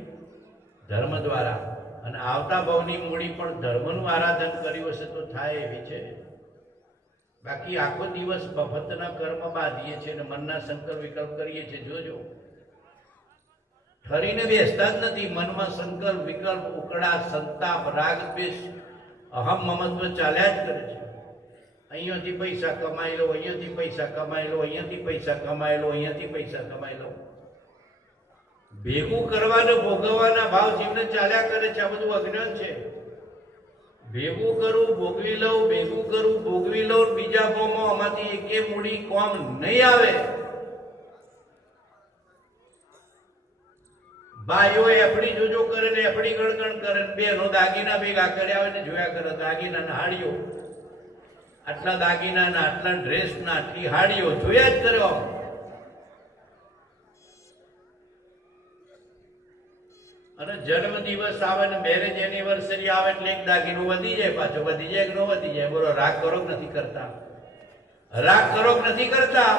ધર્મ દ્વારા, અને આવતા ભાવની મૂડી પણ ધર્મનું આરાધન કર્યું હશે તો થાય એવી છે. બાકી આખો દિવસ મફતના કર્મ બાંધીએ છીએ અને મનના સંકલ્પ વિકલ્પ કરીએ છીએ. જોજો, ઠરીને બેસતા જ નથી. મનમાં સંકલ્પ વિકલ્પ, ઉકળા, સંતાપ, રાગ, દ્વેષ, અહમ મમત્વ ચાલ્યા જ કરે છે. અહીંયાથી પૈસા કમાઈ લો, અહીંયાથી પૈસા કમાઈ લો, અહીંયાથી પૈસા કમાઈ લો, અહીંયાથી પૈસા કમાઈ લો. ભેગું કરવાના ભોગવવાના ભાવ જીવને ચાલ્યા કરે છે. આ બધું અજ્ઞાન છે. ભેગું કરું, ભોગવી લઉં, ભેગું કરું, ભોગવી લઉં, બીજા ભાવમાં આમાંથી એકે મૂડી કોમ નહીં આવે. ભાઈઓ એફડી જોજો કરે ને એફડી ગણગણ કરે, બેનો દાગીના ભેગા કર્યા હોય ને જોયા કરે. દાગીના ના હાડીઓ, આટલા દાગીના ના, આટલા ડ્રેસ ના, આટલી હાડીઓ જોયા જ કર્યો. અને જન્મ દિવસ આવે ને મેરેજ એનિવર્સરી આવે એટલે એક દાગીનું વધી જાય, પાછો વધી જાય કે ન વધી જાય? બોલો, રાગ કરો કે નથી કરતા? રાગ કરો કે નથી કરતા?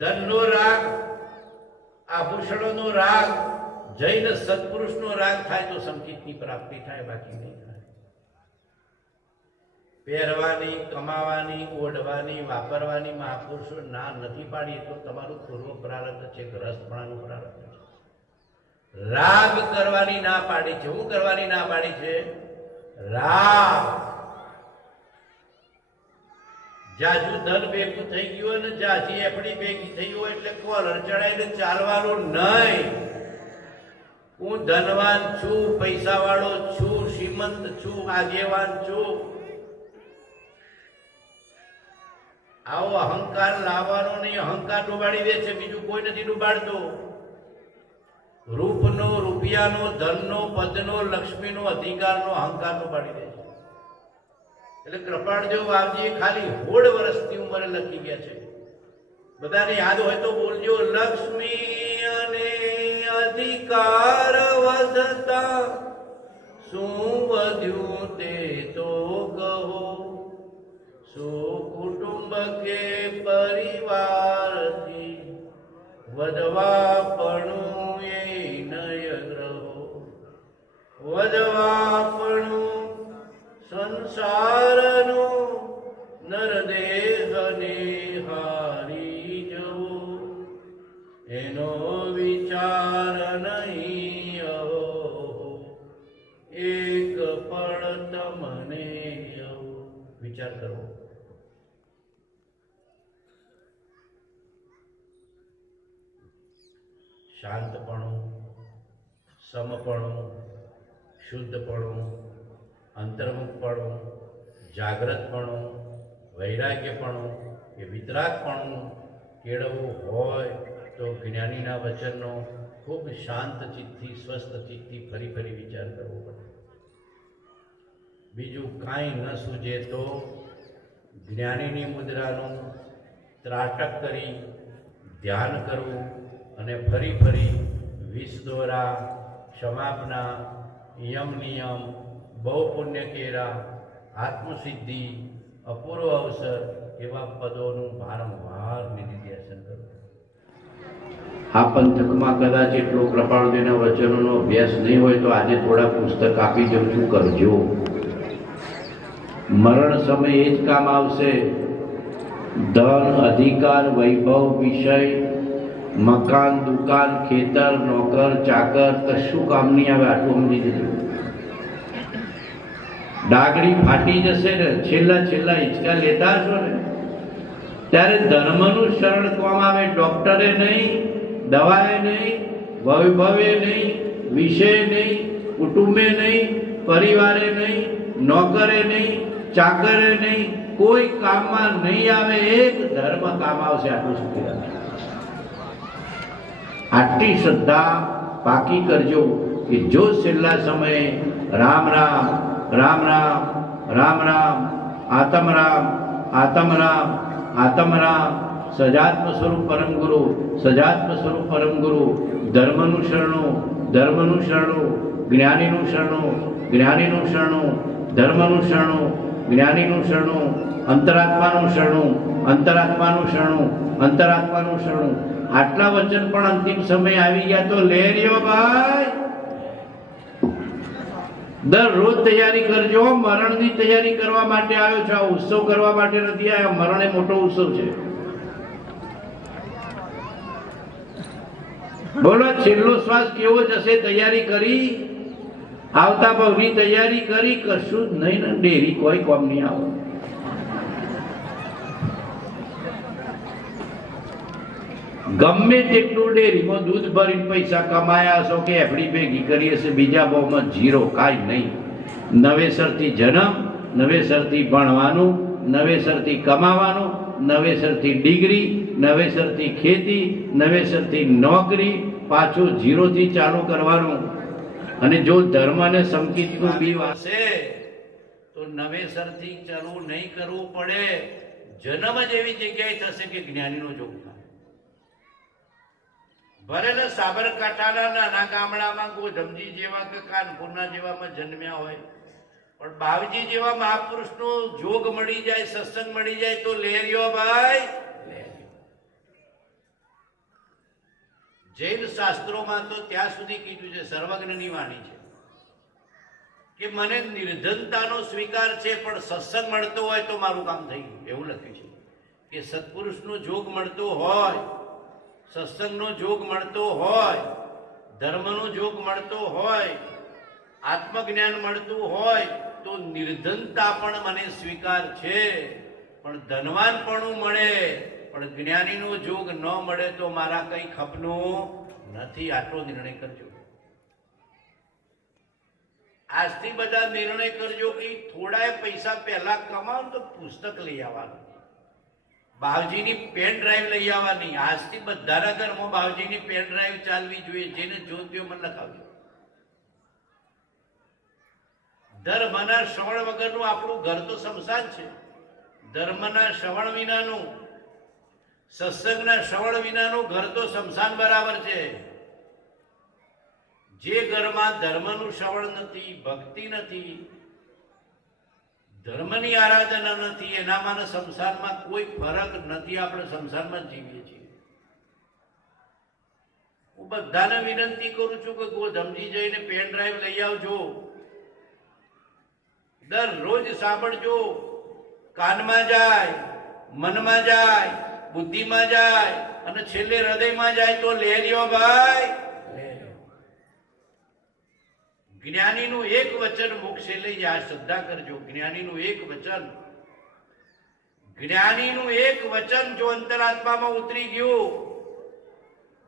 ધનનો રાગ, આભૂષણોનો રાગ, જૈન સત્પુરુષનો રાગ થાય તો સંકિતની પ્રાપ્તિ થાય, બાકી નહીં થાય. પહેરવાની, કમાવાની, ઓઢવાની, વાપરવાની મહાપુરુષો ના નથી પાડી તો તમારું પૂર્વ પ્રારબ્ધ છે, ગ્રસ્તપણાનું પ્રારબ્ધ છે. રાગ કરવાની ના પાડી છે. હું કરવાની ના પાડી છે? રાગ. જાજુ ધન ભેગું થઈ ગયું હોય ને જાજી એફડી ભેગી થઈ હોય એટલે કોલર ચડાઈને ચાલવાનું નહીં. હું ધનવાન છું, પૈસા વાળો છું, શ્રીમંત છું, આગેવાન છું, આવો અહંકાર લાવવાનો નહીં. અહંકાર ડૂબાડી દે છે, બીજું કોઈ નથી ડૂબાડતો. રૂપનો, રૂપિયાનો, ધનનો, પદનો, લક્ષ્મીનો, અધિકારનો અહંકાર ડૂબાડી દે છે. એટલે કૃપાળદેવ બાપજીએ ખાલી 16 વર્ષની ઉંમરે લખી ગયા છે. બધાને યાદ હોય તો બોલજો. લક્ષ્મી અને અધિકાર વધતા શું વધ્યું તે તો કહો, શું કુટુંબ કે પરિવારથી વધવાપણું એ નય ગ્રહો, વધવાપણું સંસારનું નરદેહને હારી જવું, એનો વિચાર નહીં અહો, એક પળ તમને અહો. વિચાર કરો. શાંતપણું, સમપણું, શુદ્ધપણું, અંતર્મુખપણું, જાગ્રતપણું, વૈરાગ્યપણું કે વિતરાગપણું કેળવવું હોય તો જ્ઞાનીના વચનનો ખૂબ શાંત ચિત્તથી, સ્વસ્થ ચિત્તથી ફરી ફરી વિચાર કરવો પડે. બીજું કાંઈ ન સૂજે તો જ્ઞાનીની મુદ્રાનું ત્રાટક કરી ધ્યાન કરવું અને ફરી ફરી વિષ દોરા, ક્ષમાપના, યમ નિયમ, બહુ પુણ્ય કેરા, આત્મસિદ્ધિ, અપૂર્વ અવસર એવા પદોનું વારંવાર નિધિધ્યાસન કરવું. આ પંથકમાં કદાચ એટલો કૃપાળુદેવના વચનોનો અભ્યાસ નહીં હોય તો આજે થોડા પુસ્તક આપી દઉં છું, કરજો. મરણ સમયે એ જ કામ આવશે. ધન, અધિકાર, વૈભવ, વિષય, મકાન, દુકાન, ખેતર, નોકર, ચાકર કશું કામ નહીં આવે. આટલું સમજી દેજો. ડાગડી ફાટી જશે ને, છેલ્લા હિંચકા લેતા હશો ને ત્યારે ધર્મનું શરણ કોમ આવે. ડોક્ટરે નહીં, દવાએ નહીં, વૈભવે નહીં, વિષય નહીં, કુટુંબે નહીં, પરિવારે નહીં, નોકરે નહીં, ચાકરે નહીં, કોઈ કામમાં નહીં આવે. એક ધર્મ કામ આવશે. આટલું સુખી રાખે. આટલી શ્રદ્ધા પાકી કરજો કે જો છેલ્લા સમયે રામ રામ, રામ રામ, રામ રામ, આત્મ રામ, આત્મ રામ, આત્મ રામ, સજાત્મ સ્વરૂપ પરમ ગુરુ, સજાત્મ સ્વરૂપ પરમ ગુરુ, ધર્મનું શરણું, ધર્મનું શરણું, જ્ઞાનીનું શરણું, જ્ઞાનીનું શરણું, ધર્મનું શરણું, જ્ઞાનીનું શરણું, અંતરાત્માનું શરણું, અંતરાત્માનું શરણું, અંતરાત્માનું શરણું. આટલા વચન પણ અંતિમ સમય આવી ગયા તો લેરિયો ભાઈ દરરોજ તૈયારી કરજો. મરણની તૈયારી કરવા માટે આવ્યો છો. આ ઉત્સવ કરવા માટે નથી આવ્યા. મરણ એ મોટો ઉત્સવ છે. બોલો, છેલ્લો શ્વાસ કેવો જશે? તૈયારી કરી, આવતા ભાવની તૈયારી કરી, કશું જ નહીં ને. ડેરી કોઈ કોમ નહીં આવે. ગમે તેટલું ડેરીમાં દૂધ ભરીને પૈસા કમાયા હશો કે એફડી ભેગી કરી હશે, બીજા ભાવમાં ઝીરો, કાંઈ નહીં. નવેસરથી જન્મ, નવેસરથી ભણવાનું, નવેસરથી કમાવાનું, નવેસરથી ડિગ્રી, નવેસરથી ખેતી, નવેસરથી નોકરી, પાછું ઝીરોથી ચાલુ કરવાનું. અને જો ધર્મ અને સંકિતનું બી વાસે તો નવેસરથી ચાલુ નહીં કરવું પડે. જન્મ જ એવી જગ્યાએ થશે કે જ્ઞાનીનો જોગ થાય. ભલે સાબરકાંઠાના નાના ગામડામાં ગોધમજી જેવા કે કાનપુરના જેવામાં જન્મ્યા હોય, પણ બાવજી જેવા મહાપુરુષનો જોગ મળી જાય, સત્સંગ મળી જાય તો લેરિયો ભાઈ. જૈન શાસ્ત્રોમાં તો ત્યાં સુધી કીધું છે, સર્વજ્ઞની વાણી છે કે મને નિર્ધનતાનો સ્વીકાર છે, પણ સત્સંગ મળતો હોય તો મારું કામ થઈ ગયું. એવું લખ્યું છે કે સત્પુરુષનો જોગ મળતો હોય, સત્સંગનો જોગ મળતો હોય, ધર્મનો જોગ મળતો હોય, આત્મજ્ઞાન મળતું હોય તો નિર્ધનતા પણ મને સ્વીકાર છે. પણ ધનવાનપણું મળે પણ જ્ઞાનીનો જોગ ન મળે તો મારા કઈ ખપનું નથી. આટલો નિર્ણય કરજો. આજથી બધા નિર્ણય કરજો કે થોડા પૈસા પહેલા કમાવો તો પુસ્તક લઈ આવવાનું, બાવજીની પેન ડ્રાઈવ લઈ આવવાની. આજથી બધાના ઘરમાં બાવજીની પેન ડ્રાઈવ ચાલવી જોઈએ. જેને જોતી હોય મને લખાવજો. ધર્મના શ્રવણ વગરનું આપણું ઘર તો શમશાન છે. ધર્મના શ્રવણ વિનાનું, સત્સંગના શ્રવણ વિનાનું ઘર તો શમશાન બરાબર છે. જે ઘરમાં ધર્મનું શ્રવણ નથી, ભક્તિ નથી, ધર્મની આરાધના નથી, એનામાં સંસારમાં કોઈ ફરક નથી. આપણે સંસારમાં જીવીએ છીએ. હું બધાને વિનંતી કરું છું કે ગોધમજી જઈને પેન ડ્રાઈવ લઈ આવજો. દરરોજ સાંભળજો. કાનમાં જાય, મનમાં જાય, બુદ્ધિમાં જાય અને છેલ્લે હૃદયમાં જાય તો લે લ્યો ભાઈ. જ્ઞાનીનું એક વચન મોક્ષે લઈ જાય. શ્રદ્ધા કરજો. જ્ઞાનીનું એક વચન, જ્ઞાનીનું એક વચન જો અંતરાત્મામાં ઉતરી ગયું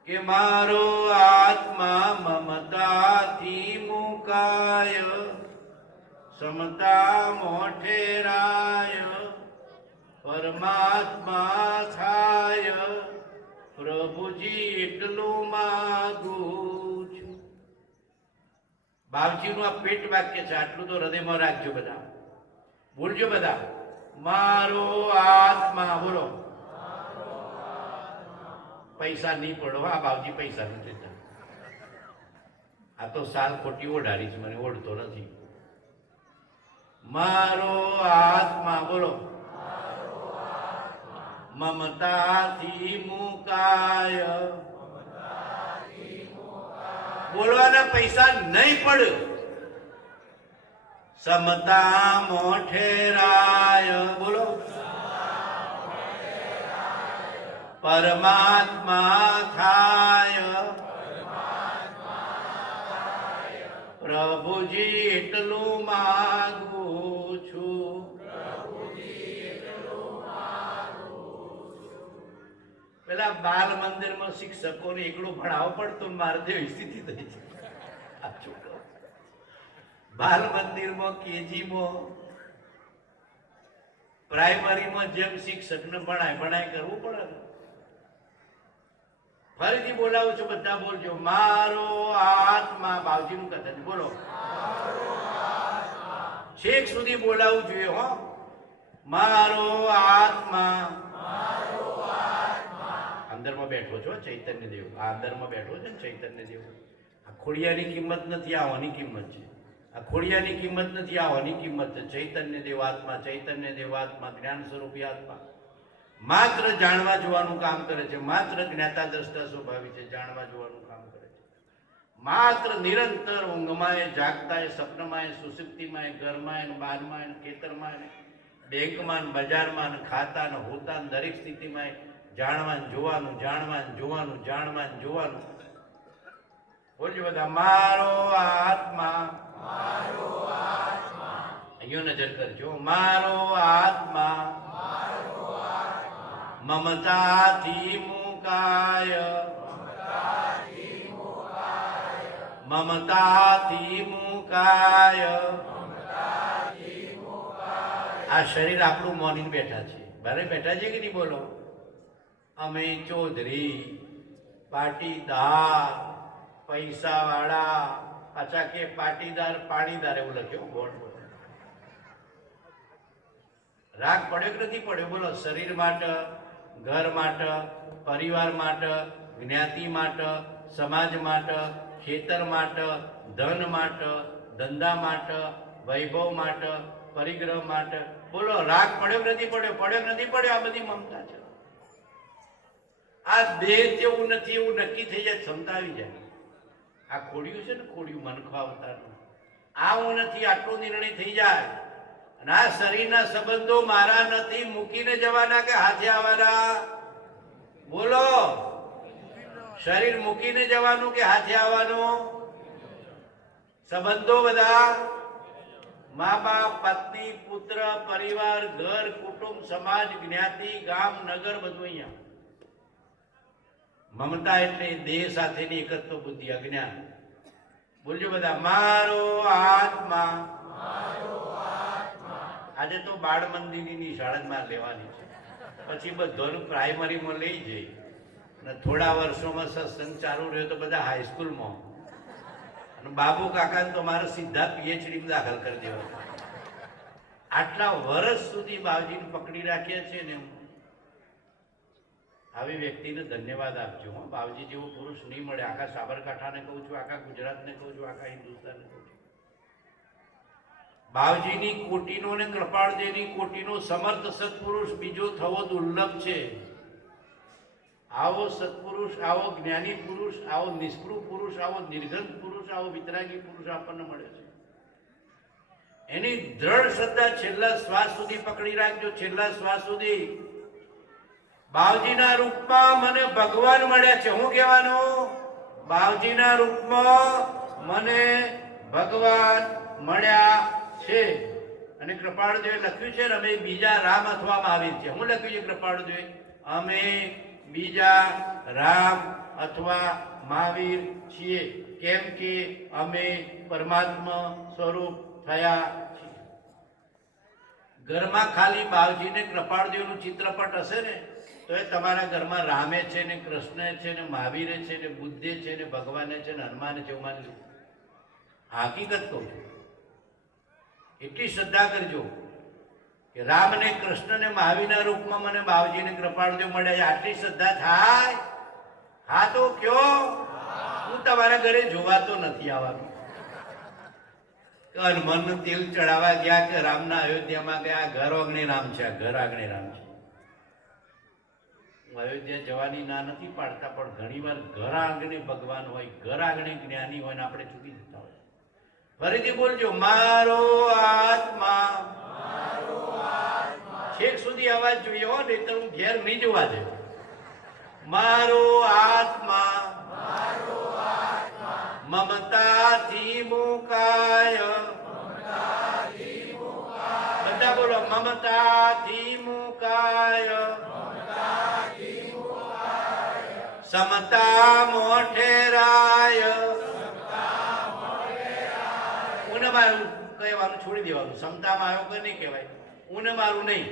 કે મારો આત્મા મમતાથી મુકાય, સમતા મોઠેરાય, પરમાત્મા થાય, પ્રભુજી એટલું માગું છું. બાવજીનું આ પેટ વાક્ય છે. આટલું તો હૃદયમાં રાખજો બધા. બોલજો બધા. મારો આત્મા. બોલો. પૈસા નહીં પડો. હા બાવજી પૈસા નથી. આ તો સાલ ખોટી ઓઢાડી છે, મને ઓઢતો નથી. મારો આત્મા. બોલો. મમતાથી મુકાય. બોલવાના પૈસા નહીં પડે. સમતા મોઠેરાય. બોલો. પરમાત્મા થાય, પ્રભુજી એટલું માગું છું. પેલા બાલ મંદિરમાં શિક્ષકોને એકલું ભણાવવું પડતું, મારે જેવી સ્થિતિ થઈ છે. આ છોકરો બાલ મંદિરમાં, કેજીમાં, પ્રાઇમરીમાં જેમ શિક્ષકને ભણાય કરવું પડે. ફરીથી બોલાવું છું, બધા બોલજો. મારો આત્મા. બાવજીનું કથન બોલો. છેક સુધી બોલાવું જોઈએ. હો. મારો આત્મા. અંદરમાં બેઠો છો ચૈતન્ય દેવ. આ અંદરમાં બેઠો છે ને ચૈતન્ય દેવ. આ ખોડિયાની કિંમત નથી, આવવાની કિંમત છે. આ ખોડિયાની કિંમત નથી, આવવાની કિંમત છે. ચૈતન્ય દેવ આત્મા, ચૈતન્ય દેવ આત્મા, જ્ઞાન સ્વરૂપી આત્મા. માત્ર જાણવા જોવાનું કામ કરે છે. માત્ર જ્ઞાતા દ્રષ્ટા સ્વભાવી છે. જાણવા જોવાનું કામ કરે છે. માત્ર નિરંતર ઊંઘમાં, જાગતા, સપનમાં, સુષુપ્તિમાં, ઘરમાં, બહારમાં, ખેતરમાં, બેંકમાં, બજારમાં, ખાતા, હોતા, દરેક સ્થિતિમાં જાણવાનું જોવાનું, જાણવાનું જોવાનું, જાણવાનું જોવાનું. બોલજો બધા. મારો આત્મા. અહીંયા નજર કરજો. મારો આત્મા મમતાથી મુકાય, મમતાથી મુકાય. આ શરીર આપણું મોનીને બેઠા છે. બારે બેઠા છે કે નહીં? બોલો. અમે ચૌધરી, પાટીદાર, પૈસા વાળા. પાછા કે પાટીદાર પાણીદાર એવું લખ્યું બોર્ડ. રાગ પડ્યો કે નથી પડ્યો? બોલો. શરીર માટે, ઘર માટે, પરિવાર માટે, જ્ઞાતિ માટે, સમાજ માટે, ખેતર માટે, ધન માટે, ધંધા માટે, વૈભવ માટે, પરિગ્રહ માટે. બોલો. રાગ પડ્યો કે નથી પડ્યો? પડ્યો કે નથી પડ્યો? આ બધી મમતા છે. આ દેહ જેવું નથી એવું નક્કી થઈ જાય, ક્ષમતા આવી જાય. આ ખોડિયું છે ને, ખોડિયું મનખો અવતારનું. આવું નથી, આટલો નિર્ણય થઈ જાય. અને આ શરીરના સંબંધો મારા નથી, મૂકીને જવાના કે હાથે આવવાના? બોલો. શરીર મૂકીને જવાનું કે હાથે આવવાનું? સંબંધો બધા મા બાપ, પત્ની, પુત્ર, પરિવાર, ઘર, કુટુંબ, સમાજ, જ્ઞાતિ, ગામ, નગર, બધું અહીંયા. મમતા એટલે દેહ સાથેની એકત્વ બુદ્ધિ, અજ્ઞાન. બોલજો બધા, મારો આત્મા. આજે તો બાળ મંદિરની નિશાળમાં લેવાની છે, પછી બધોનું પ્રાઇમરીમાં લઈ જઈ અને થોડા વર્ષોમાં સત્સંગ ચાલુ રહ્યો તો બધા હાઈસ્કૂલમાં, અને બાબુ કાકા તો મારે સીધા પીએચડીમાં દાખલ કરી દેવા. આટલા વર્ષ સુધી બાવજીને પકડી રાખ્યા છે ને. આવી વ્યક્તિને ધન્યવાદ આપજો. બાવજી જેવો પુરુષ નહીં મળે. આખા સાબરકાંઠાને કહું છું, આખા ગુજરાતને કહું છું, આખા હિન્દુસ્તાનને કહું છું. બાવજીની કોટીનો ને કૃપાળદેવની કોટીનો સમર્થ સત્પુરુષ બીજો થવો દુર્લભ છે. આવો સત્પુરુષ, આવો જ્ઞાની પુરુષ, આવો નિષ્પૃહ પુરુષ, આવો નિર્ગંધ પુરુષ, આવો વિતરાગી પુરુષ આપણને મળે છે. એની દ્રઢ શ્રદ્ધા છેલ્લા શ્વાસ સુધી પકડી રાખજો. છેલ્લા શ્વાસ સુધી બાવજીના રૂપમાં મને ભગવાન મળ્યા છે. હું કહેવાનું, બાવજીના રૂપમાં મને ભગવાન મળ્યા છે. અને કૃપાળદેવે લખ્યું છે, અમે બીજા રામ અથવા મહાવીર છે. હું લખ્યું છે કૃપાળદેવે, અમે બીજા રામ અથવા મહાવીર છીએ, કેમ કે અમે પરમાત્મા સ્વરૂપ થયા છીએ. ઘરમાં ખાલી બાવજીને કૃપાળદેવનું ચિત્રપટ હશે ને તો એ તમારા ઘરમાં રામે છે ને, કૃષ્ણ છે ને, મહાવીરે છે ને, બુદ્ધે છે ને, ભગવાને છે ને, હનુમાને છે. માની લો, હકીકત કહું છું. એટલી શ્રદ્ધા કરજો કે રામ ને કૃષ્ણ ને મહાવીરના રૂપમાં મને બાવજીને કૃપાળદેવ મળ્યા. આટલી શ્રદ્ધા થાય, હા તો કયો, હું તમારા ઘરે જોવા તો નથી આવવાનું. હનુમાનનું તેલ ચડાવવા ગયા કે રામના અયોધ્યામાં ગયા, ઘર આંગણે રામ છે, ઘર આંગણે રામ છે. હું અયોધ્યા જવાની ના નથી પાડતા, પણ ઘણી વાર ઘર આંગણે ભગવાન હોય, ઘર આંગણે જ્ઞાની હોય ને આપણે ચૂકી જતા હોય. ફરીથી બોલજો, મારો આત્મા. છેક સુધી અવાજ જોઈએ હો, નહીં તો હું ઘેર નહીં જોવા દે. મારો આત્મા મમતાથી મુકાય. બધા બોલો, મમતાથી મુકાય. સમતા મોઠેરાય. ઉને મારું કહેવાનું છોડી દેવાનું. સમતામાં આવ્યો કે નહીં કહેવાય. ઉને મારું નહીં,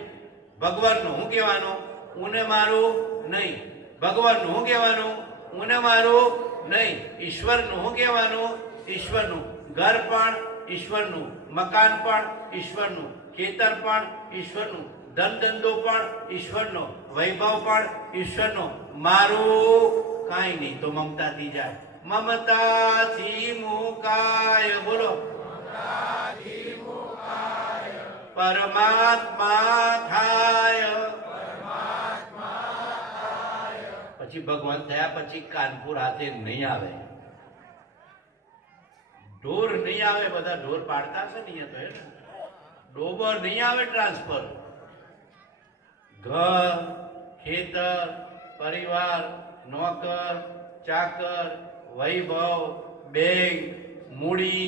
ભગવાનનું. હું કહેવાનું, ઉને મારું નહીં, ભગવાનનું. હું કહેવાનું, ઉને મારું નહીં, ઈશ્વરનું. હું કહેવાનું, ઈશ્વરનું. ઘર પણ ઈશ્વરનું, મકાન પણ ઈશ્વરનું, ખેતર પણ ઈશ્વરનું, ધન ધંધો પણ ઈશ્વરનો, વૈભવ પણ ઈશ્વરનો. મારું કાંઈ નહીં. તો મમતાથી જાય. મમતાથી મુકાય. બોલો, પરમાત્મા થાય. પછી ભગવાન થયા પછી કાનપુર હાથે નહીં આવે, ઢોર નહીં આવે. બધા ઢોર પાડતા છે ને અહીંયા તો, ડોબર નહીં આવે. ટ્રાન્સફર, ઘર, ખેતર, પરિવાર, નોકર, ચાકર, વૈભવ, બેંક, મૂડી,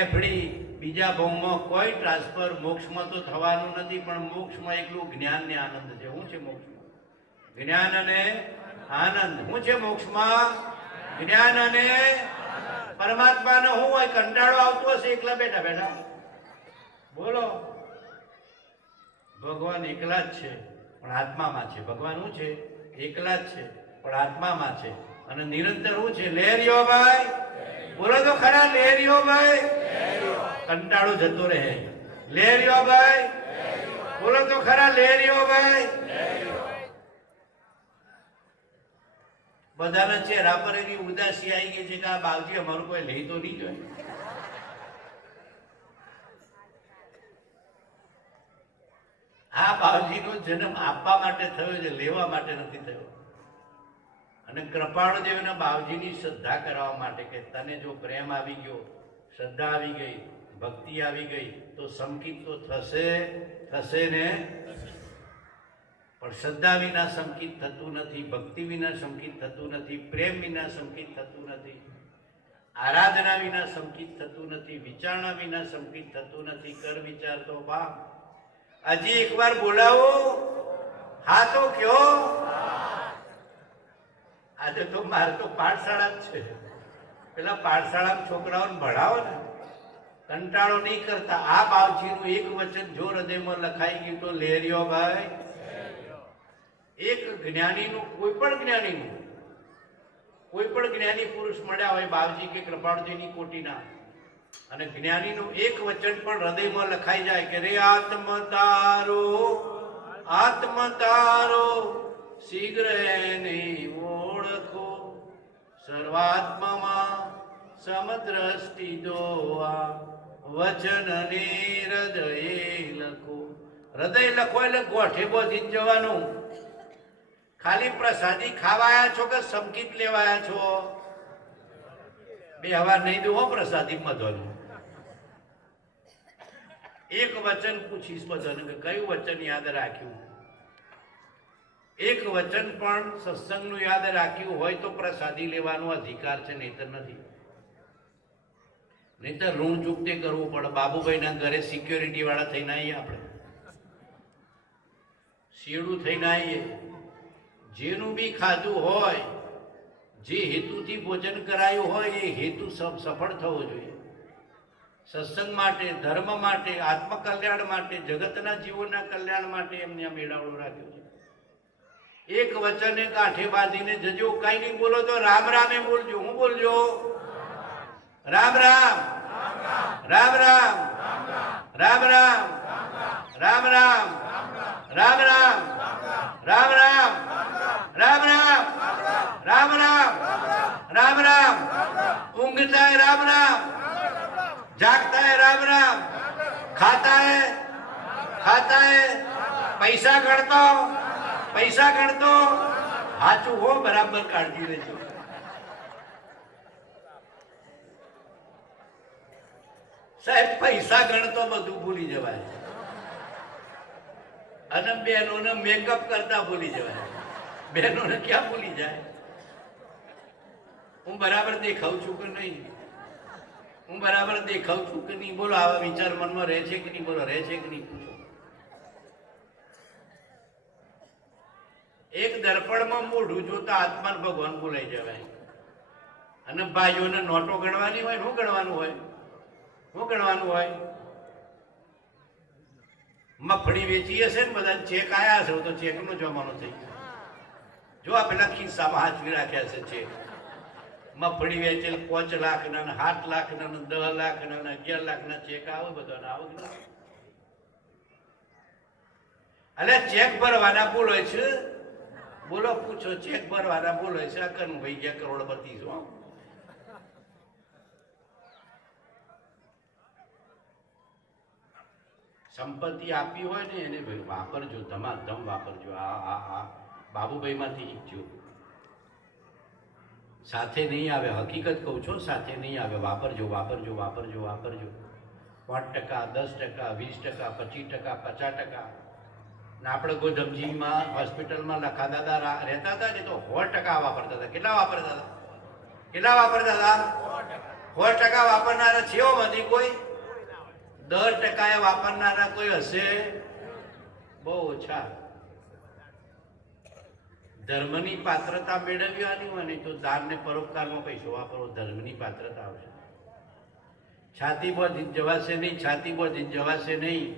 એફડી, બીજા ભાવમાં કોઈ ટ્રાન્સફર મોક્ષમાં તો થવાનું નથી. પણ મોક્ષમાં એકલું જ્ઞાન ને આનંદ છે. શું છે મોક્ષમાં? જ્ઞાન અને આનંદ. શું છે મોક્ષમાં? જ્ઞાન અને પરમાત્માનો શું હોય? કંટાળો આવતો હશે એકલા બેઠા બેઠા? બોલો, ભગવાન એકલા જ છે પણ આત્મામાં છે. ભગવાન શું છે? એકલા જ છે પણ આત્મામાં છે. અને નિરંતર શું છે? લહેરિયો ભાઈ. બોલો તો ખરા, લહેરિયો ભાઈ. કંટાળો જતો રહે. લહેરિયો ભાઈ. બોલો તો ખરા, લહેરિયો ભાઈ. બધાના ચહેરા પર એવી ઉદાસી આવી ગઈ છે કે આ બાવજી અમારું કોઈ લઈ તો નહીં જોઈએ. આ બાવજીનો જન્મ આપવા માટે થયો છે, લેવા માટે નથી થયો. અને કૃપાળદેવના બાવજીની શ્રદ્ધા કરાવવા માટે કે તને જો પ્રેમ આવી ગયો, શ્રદ્ધા આવી ગઈ, ભક્તિ આવી ગઈ તો સંકિત તો થશે ને. પણ શ્રદ્ધા વિના સંકિત થતું નથી, ભક્તિ વિના સંકિત થતું નથી, પ્રેમ વિના સંકિત થતું નથી. આરાધના વિના સંકિત થતું નથી, વિચારણા વિના સંકિત થતું નથી. કર વિચાર તો બાપ. હજી એકવાર બોલાવો, હા તો કયો. આજે તો મારે તો પાઠશાળા જ છે. પેલા પાઠશાળામાં છોકરાઓને ભણાવો ને, કંટાળો નહીં કરતા. આ બાવજીનું એક વચન જો હૃદયમાં લખાઈ ગયું તો લેરિયો ભાઈ. એક જ્ઞાનીનું, કોઈ પણ જ્ઞાની પુરુષ મળ્યા હોય બાવજી કે કૃપાળજીની કોટીના, અને જ્ઞાનીનું એક વચન પણ હૃદયમાં લખાઈ જાય કે રે આત્મ તારો શીઘ્ર એને ઓળખો, સર્વાત્મામાં સમદ્રષ્ટિ દોઆ, વચન ને હૃદયે લખો. હૃદય લખો એટલે ગોઠે બોધી જવાનું. ખાલી પ્રસાદી ખાવાયા છો કે સંકિત લેવાયા છો? બે હવા નહીં દો પ્રસાદી મધવાનું. એક વચન પૂછીશ બધાને કે કયું વચન યાદ રાખ્યું. એક વચન પણ સત્સંગનું યાદ રાખ્યું હોય તો પ્રસાદી લેવાનો અધિકાર છે, નહીતર નથી. નહીતર ઋણ ચૂકતે કરવું પડે. બાબુભાઈના ઘરે સિક્યોરિટી વાળા થઈને આવીએ, આપણે શેડું થઈને આવીએ. જેનું બી ખાધું હોય, જે હેતુથી ભોજન કરાયું હોય, એ હેતુ સફળ થવો જોઈએ. સત્સંગ માટે, ધર્મ માટે, આત્મકલ્યાણ માટે, જગતના જીવોના કલ્યાણ માટે એમને આ મેળાવડો રાખ્યો છે. એક વચને ગાંઠે બાંધીને જજો. કઈ નહીં બોલો તો રામ રામે બોલજો. હું બોલજો? રામ રામ, રામ રામ, રામ રામ, રામ રામ, રામ રામ, રામ રામ, રામ રામ, રામ રામ, રામ રામ. ઊંઘતા है राम राम, जागता है राम राम, खाता है પૈસા ગણતો સાચું હો, બરાબર કાળજી લેજો. સાહેબ પૈસા ગણતો બધું ભૂલી જવાય, અને બહેનોને મેકઅપ કરતા ભૂલી જવાય. બહેનોને ક્યાં ભૂલી જાય? હું બરાબર દેખાઉં છું કે નહીં? હું બરાબર દેખાઉં છું કે નહીં? બોલો, આવા વિચાર મનમાં રહે છે કે નહીં? બોલો, રહે છે કે નહીં? પૂછો. એક દર્પણમાં મોઢું જોતા આત્મા ભગવાન ભૂલાઈ જવાય. અને ભાઈઓને નોટો ગણવાની હોય. શું ગણવાનું હોય? શું ગણવાનું હોય? મફળી વેચી હશે ને, બધા ચેક આયા હશે તો ચેક નો જમાનો થઈ ગયો. જો આ પેલા ખિસ્સામાં હાથવી રાખ્યા છે ચેક. મફળી વેચેલ 5 લાખના, 7 લાખના, 10 લાખના, 11 લાખના ચેક આવે બધાને. આવું એટલે ચેક ભરવાના બોલો છે. બોલો, પૂછો, ચેક ભરવાના બોલો છે. આ કનું ભાઈ ગયા કરોડપતિ છો. સંપત્તિ આપી હોય ને એને ભાઈ વાપરજો, ધમાધમ વાપરજો. આ બાબુભાઈ માંથી શીખજો. સાથે નહીં આવે, હકીકત કહું છું, સાથે નહીં આવે. વાપરજો, વાપરજો, વાપરજો, વાપરજો. 5%, 10%, 20%, 25%, 50%. ને આપણે ગોધમજીમાં હોસ્પિટલમાં લખા દાદા રહેતા હતા ને તો 100% વાપરતા હતા. કેટલા વાપરતા હતા? 100% વાપરનારા છે માંથી કોઈ? 10% વાપરનારા કોઈ હશે? બહુ ઓછા. ધર્મની પાત્રતા મેળવવાની હોય ને તો દાન ને પરોપકારમાં પૈસો વાપરો, ધર્મની પાત્રતા આવશે. છાતી પર જવાશે નહીં, છાતી પર જવાશે નહીં.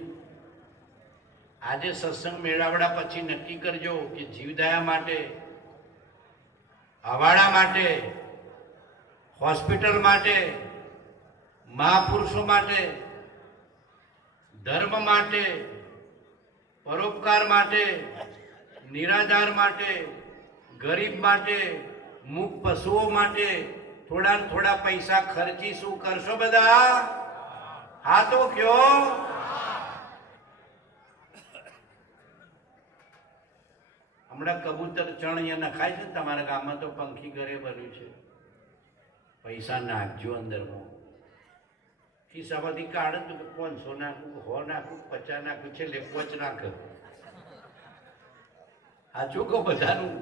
આજે સત્સંગ મેળાવડા પછી નક્કી કરજો કે જીવદયા માટે, હવાડા માટે, હોસ્પિટલ માટે, મહાપુરુષો માટે, ધર્મ માટે, પરોપકાર માટે, નિરાધાર માટે, ગરીબ માટે, મૂક પશુઓ માટે થોડા ને થોડા પૈસા ખર્ચી શું કરશો બધા? હા તો કયો. હમણાં કબૂતર ચણ અહીંયા નખાય છે તમારા ગામમાં તો પંખી ઘરે બન્યું છે. પૈસા નાખજો અંદરમાં. ખિસ્સામાંથી કાઢે તો 500 નાખું, 100 નાખું, 50 નાખું, છેલ્લે 5 નાખ. સાચું કહો, બધાનું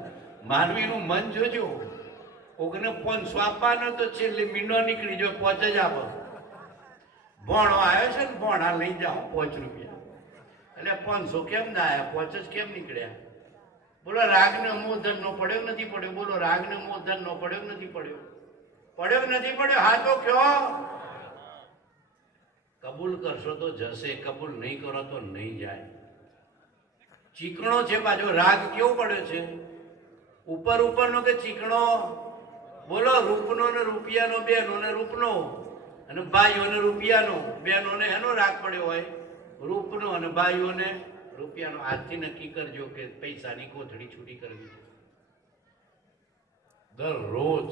માનવીનું મન જોજો. કોકને 500 આપવાનો તો છેલ્લે મીંડો નીકળી જો 5 જ આપો. ભોણો આવ્યો છે ને, ભોણા લઈ જાઓ 5 રૂપિયા. એટલે 500 કેમ ના આવ્યા, 5 જ કેમ નીકળ્યા? બોલો રાગને મોહ ધન નો પડ્યો નથી પડ્યો? બોલો રાગને મોહ ધન નો પડ્યો નથી પડ્યો? પડ્યો નથી પડ્યો? હા તો કયો. કબૂલ કરશો તો જશે, કબૂલ નહીં કરો તો નહીં જાય. ચીકણો છે પાછો. રાગ કેવો પડ્યો છે? ઉપર ઉપરનો કે ચીકણો? બોલો રૂપનો ને રૂપિયાનો, બેનો ને રૂપનો, અને ભાઈઓને રૂપિયાનો. બેનોને એનો રાગ પડ્યો હોય રૂપનો, અને ભાઈઓને રૂપિયાનો. આજથી નક્કી કરજો કે પૈસાની કોથળી છૂટી કરવી છે. દરરોજ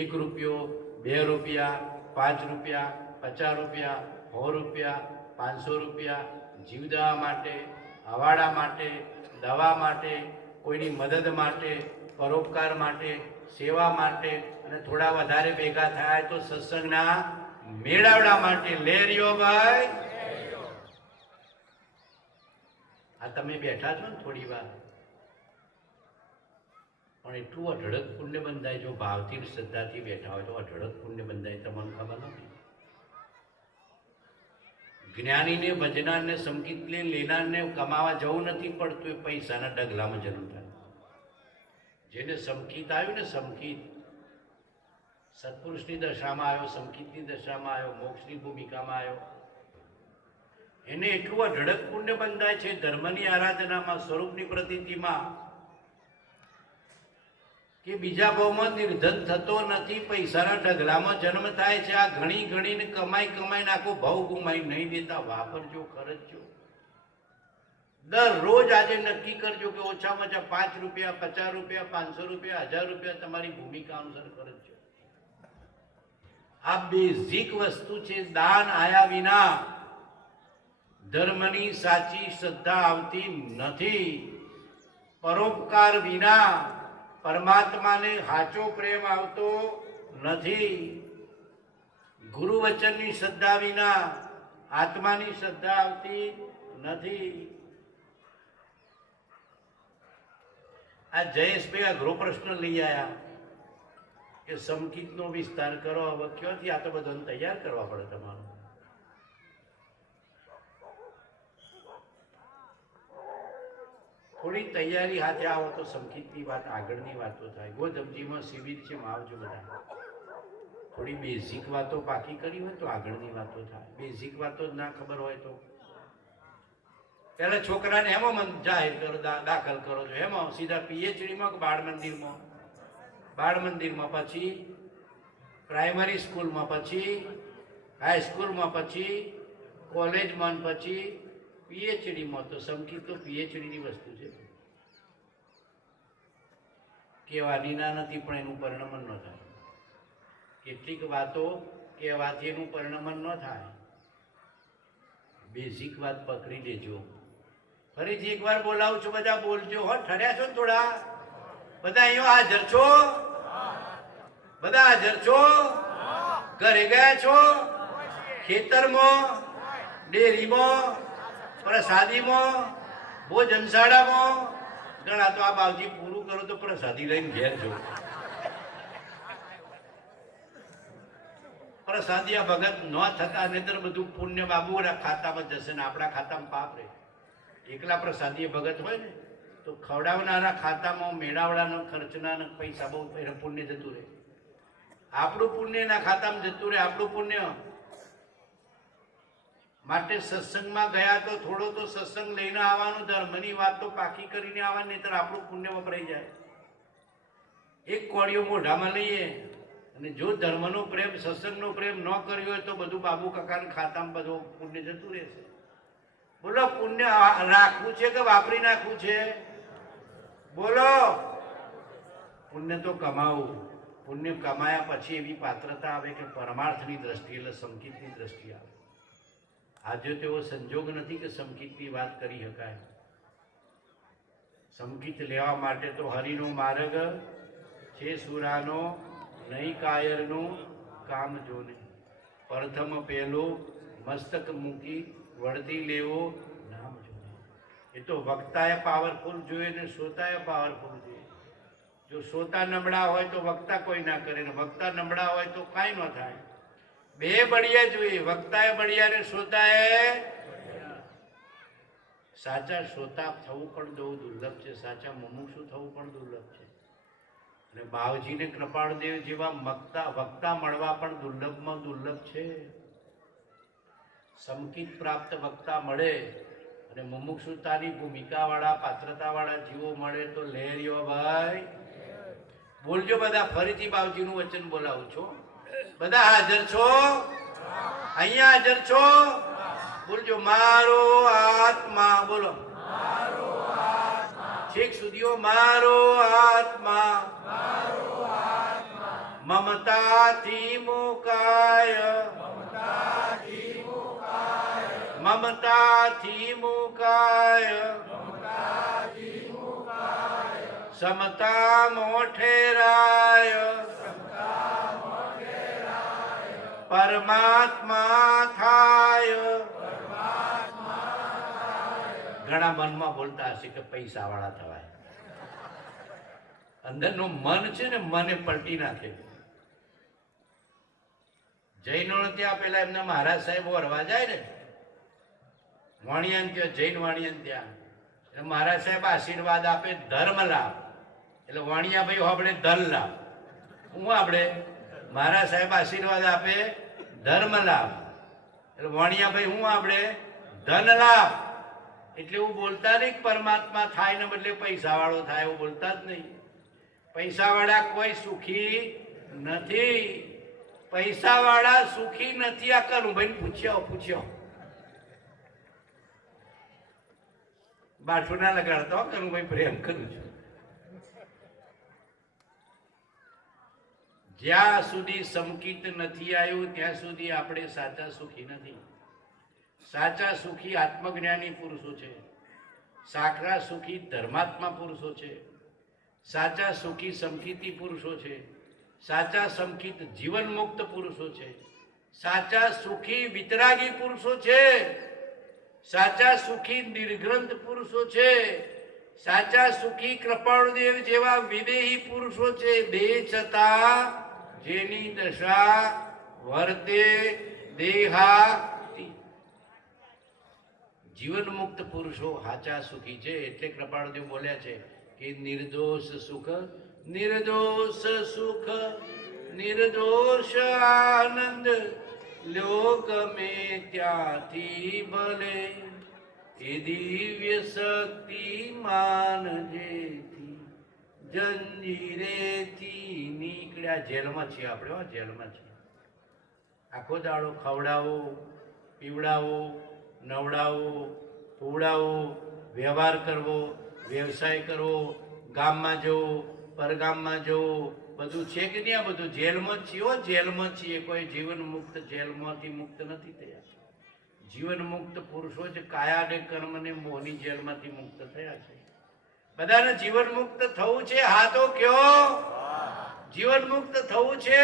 1 રૂપિયો, 2 રૂપિયા, 5 રૂપિયા, 50 રૂપિયા, 100 રૂપિયા, 500 રૂપિયા જીવદવા માટે, હવાડા માટે, દવા માટે, કોઈની મદદ માટે, પરોપકાર માટે, સેવા માટે, અને થોડા વધારે ભેગા થાય તો સત્સંગના મેળાવડા માટે. લેરિયો ભાઈ, આ તમે બેઠા છો ને થોડી વાર, પણ એટલું અઢળક પુણ્ય બંધાય. જો ભાવથી શ્રદ્ધાથી બેઠા હોય તો અઢળક પુણ્ય બંધાય. તમને ખબર નથી? જ્ઞાનીને, ભજનારને, સંકીતને, લેનારને કમાવા જવું નથી પડતું. એ પૈસાના ડગલામાં જરૂર થાય. જેને સમકીત આવ્યું ને, સમકીત સત્પુરુષની દશામાં આવ્યો, સમકીતની દશામાં આવ્યો, મોક્ષની ભૂમિકામાં આવ્યો, એને એટલું અઢળક પુણ્ય બંધાય છે. ધર્મની આરાધનામાં, સ્વરૂપની પ્રતીતિમાં, કે બીજા ભાવમાં નિર્ધન થતો નથી. પૈસાના ઢગલામાં જન્મ થાય છે. આ ઘણી ઘણીને કમાઈ નાખો, ભાવ ગુમાઈ નહીં દેતા. વાપરજો, ખર્ચજો. દરરોજ આજે નક્કી કરજો કે ઓછામાં ઓછા 5 રૂપિયા, 50 રૂપિયા, 500 રૂપિયા, 1000 રૂપિયા તમારી ભૂમિકા અનુસાર ખર્ચજો. આ બેઝિક વસ્તુ છે. દાન આયા વિના ધર્મની સાચી શ્રદ્ધા આવતી નથી. પરોપકાર વિના પરમાત્માને સાચો પ્રેમ આવતો નથી. ગુરુ વચનની શ્રદ્ધા વિના આત્માની શ્રદ્ધા આવતી નથી. આ જયેશભાઈ અઘરો પ્રશ્ન લઈ આવ્યા કે સમકીતનો વિસ્તાર કરો. હવે ક્યાંથી? આ તો બધાને તૈયાર કરવા પડે તમારે. થોડી તૈયારી હાથે આવો તો સમકીતની વાત, આગળની વાતો થાય. ગોધમજીમાં શિબિર છે, આવજો બધા. થોડી બેઝિક વાતો પાકી કરી હોય તો આગળની વાતો થાય. બેઝિક વાતો જ ના ખબર હોય તો પેલા છોકરાને એમાં જાહેર કરો, દાખલ કરો છો એમાં સીધા પીએચડીમાં કે બાળ મંદિરમાં, બાળ મંદિરમાં, પછી પ્રાઇમરી સ્કૂલમાં, પછી હાઈસ્કૂલમાં, પછી કોલેજમાં, પછી પીએચડીમાં. તો સંકીત તો પીએચડીની વસ્તુ છે. કહેવાની ના નથી, પણ એનું પરિણમન ન થાય. કેટલીક વાતો કહેવાથી એનું પરિણમન ન થાય. બેઝિક વાત પકડી લેજો. ફરીથી એકવાર બોલાવું છું, બધા બોલજો. હો, ઠર્યા છો ને થોડા? બધા અહીંયા હાજર છો? બધા હાજર છો? ઘરે ગયા છો? ખેતરમાં, ડેરીમાં, પ્રસાદીમાં, ભોજનશાળામાં? ઘણા તો આ બાવજી પૂરું કરો તો પ્રસાદી લઈને ઘેર જો. પ્રસાદિયા ભગત ન થતા નહીતર બધું પુણ્ય બાબુના ખાતામાં જશે ને આપણા ખાતામાં પાપ રહે. એકલા પ્રસાદીય ભગત હોય ને તો ખવડાવનારા ખાતામાં મેળાવડાના ખર્ચના પૈસા બહુ પુણ્ય જતું રહે. આપણું પુણ્યના ખાતામાં જતું રહે, આપણું પુણ્ય. માટે સત્સંગમાં ગયા તો થોડો તો સત્સંગ લઈને આવવાનું, ધર્મની વાત તો પાકી કરીને આવવાની, નહીતર આપણું પુણ્ય વપરાઈ જાય. એક કોળીઓ મોઢામાં લઈએ અને જો ધર્મનો પ્રેમ, સત્સંગનો પ્રેમ ન કર્યો હોય તો બધું બાબુ કાકાના ખાતામાં બધું પુણ્ય જતું રહેશે. બોલો, પુણ્ય રાખવું છે કે વાપરી નાખવું છે? બોલો. પુણ્ય તો કમાવું. પુણ્ય કમાયા પછી એવી પાત્રતા આવે કે પરમાર્થની દ્રષ્ટિ, એટલે સંકીતની દ્રષ્ટિ આવે. આજે તેવો સંજોગ નથી કે સંકીતની વાત કરી શકાય. સંકીત લેવા માટે તો હરિનો માર્ગ છે સુરાનો, નહીં કાયરનું કામ જોને. પ્રથમ પહેલો મસ્તક મૂકી વળતી લેવો નામ જોને. એ તો વક્તાએ પાવરફુલ જોઈએ ને શ્રોતાએ પાવરફુલ જોઈએ. જો શ્રોતા નબળા હોય તો વક્તા કોઈ ના કરે ને વક્તા નબળા હોય તો કાંઈ ન થાય. બે બળિયા જોઈએ, વક્તાએ બળિયા ને શ્રોતાએ. સાચા શ્રોતા થવું પણ બહુ દુર્લભ છે, સાચા મુમુક્ષુ થવું પણ દુર્લભ છે. અને બાવજીને કૃપાળદેવ જેવા વક્તા મળવા પણ દુર્લભમાં દુર્લભ છે. સમકિત પ્રાપ્ત વક્તા મળે અને મુમુક્ષુતાની ભૂમિકાવાળા પાત્રતાવાળા જીવો મળે તો લહેરિયો ભાઈ. બોલજો બધા, ફરીથી બાવજીનું વચન બોલાવું છું. બધા હાજર છો? અહીંયા હાજર છો? બોલજો, મારો આત્મા. બોલો, છેક સુધીઓ. મારો આત્મા મમતાથી મુકાય, મમતાથી મુકાય, સમતા મોઠેરાય, પરમાત્મા થાય. ઘણા મનમાં બોલતા હશે કે પૈસા વાળા થવાય. અંદરનું મન છે ને, મને પલટી નાખે. જૈનો ત્યાં પેલા એમના મહારાજ સાહેબ વરવા જાય ને, વાણિયાન ત્યાં, જૈન વાણિયાન ત્યાં, એટલે મહારાજ સાહેબ આશીર્વાદ આપે ધર્મ લાભ, એટલે વાણિયા ભાઈ આપણે ધન લાભ. હું આપણે મહારાજ સાહેબ આશીર્વાદ આપે ધર્મ લાભ, એટલે વાણિયા ભાઈ હું આપણે ધન લાભ. એટલે એવું બોલતા નહીં પરમાત્મા થાય ને બદલે પૈસા વાળો થાય, એવું બોલતા જ નહીં. પૈસા વાળા કોઈ સુખી નથી, પૈસા વાળા સુખી નથી. આ કનુભાઈ પૂછ્યો બાઠું ના લગાડતો, કનુભાઈ પ્રેમ કરું છું. જ્યાં સુધી સમકિત નથી આવ્યું ત્યાં સુધી આપણે સાચા સુખી નથી. સાચા સુખી આત્મજ્ઞાની પુરુષો છે, સાચા સુખી ધર્માત્મા પુરુષો છે, સાચા સુખી સમકિતી પુરુષો છે, સાચા સમકિત જીવન મુક્ત પુરુષો છે, સાચા સુખી વિતરાગી પુરુષો છે, સાચા સુખી નિર્ગ્રંથ પુરુષો છે, સાચા સુખી કૃપાળદેવ જેવા વિદેહી પુરુષો છે. દેહ છતાં જેની દશા વર્તે દેહા, જીવન મુક્ત પુરુષો સાચા સુખી છે. એટલે કૃપાળદેવ બોલ્યા છે કે નિર્દોષ સુખ, નિર્દોષ સુખ, નિર્દોષ આનંદ લોક મેં ત્યાંથી ભલે, એ દિવ્ય શક્તિ માન જેથી જંજીરેથી નીકળ્યા. જેલમાં છીએ આપણે, જેલમાં છીએ. આખો દાડો ખવડાવો, પીવડાવો, નવડાવો, પીવડાવો, વ્યવહાર કરવો, વ્યવસાય કરવો, ગામમાં જવું, પરગામમાં જવું, બધું છે કે નહીં? આ બધું જેલમાં જ છીએ, જેલમાં છીએ. કોઈ જીવન મુક્ત જેલમાંથી મુક્ત નથી થયા. જીવન મુક્ત પુરુષો જ કાયા અને કર્મ ને મોહની જેલમાંથી મુક્ત થયા છે. બધાને જીવન મુક્ત થવું છે? હા તો કયો, જીવન મુક્ત થવું છે?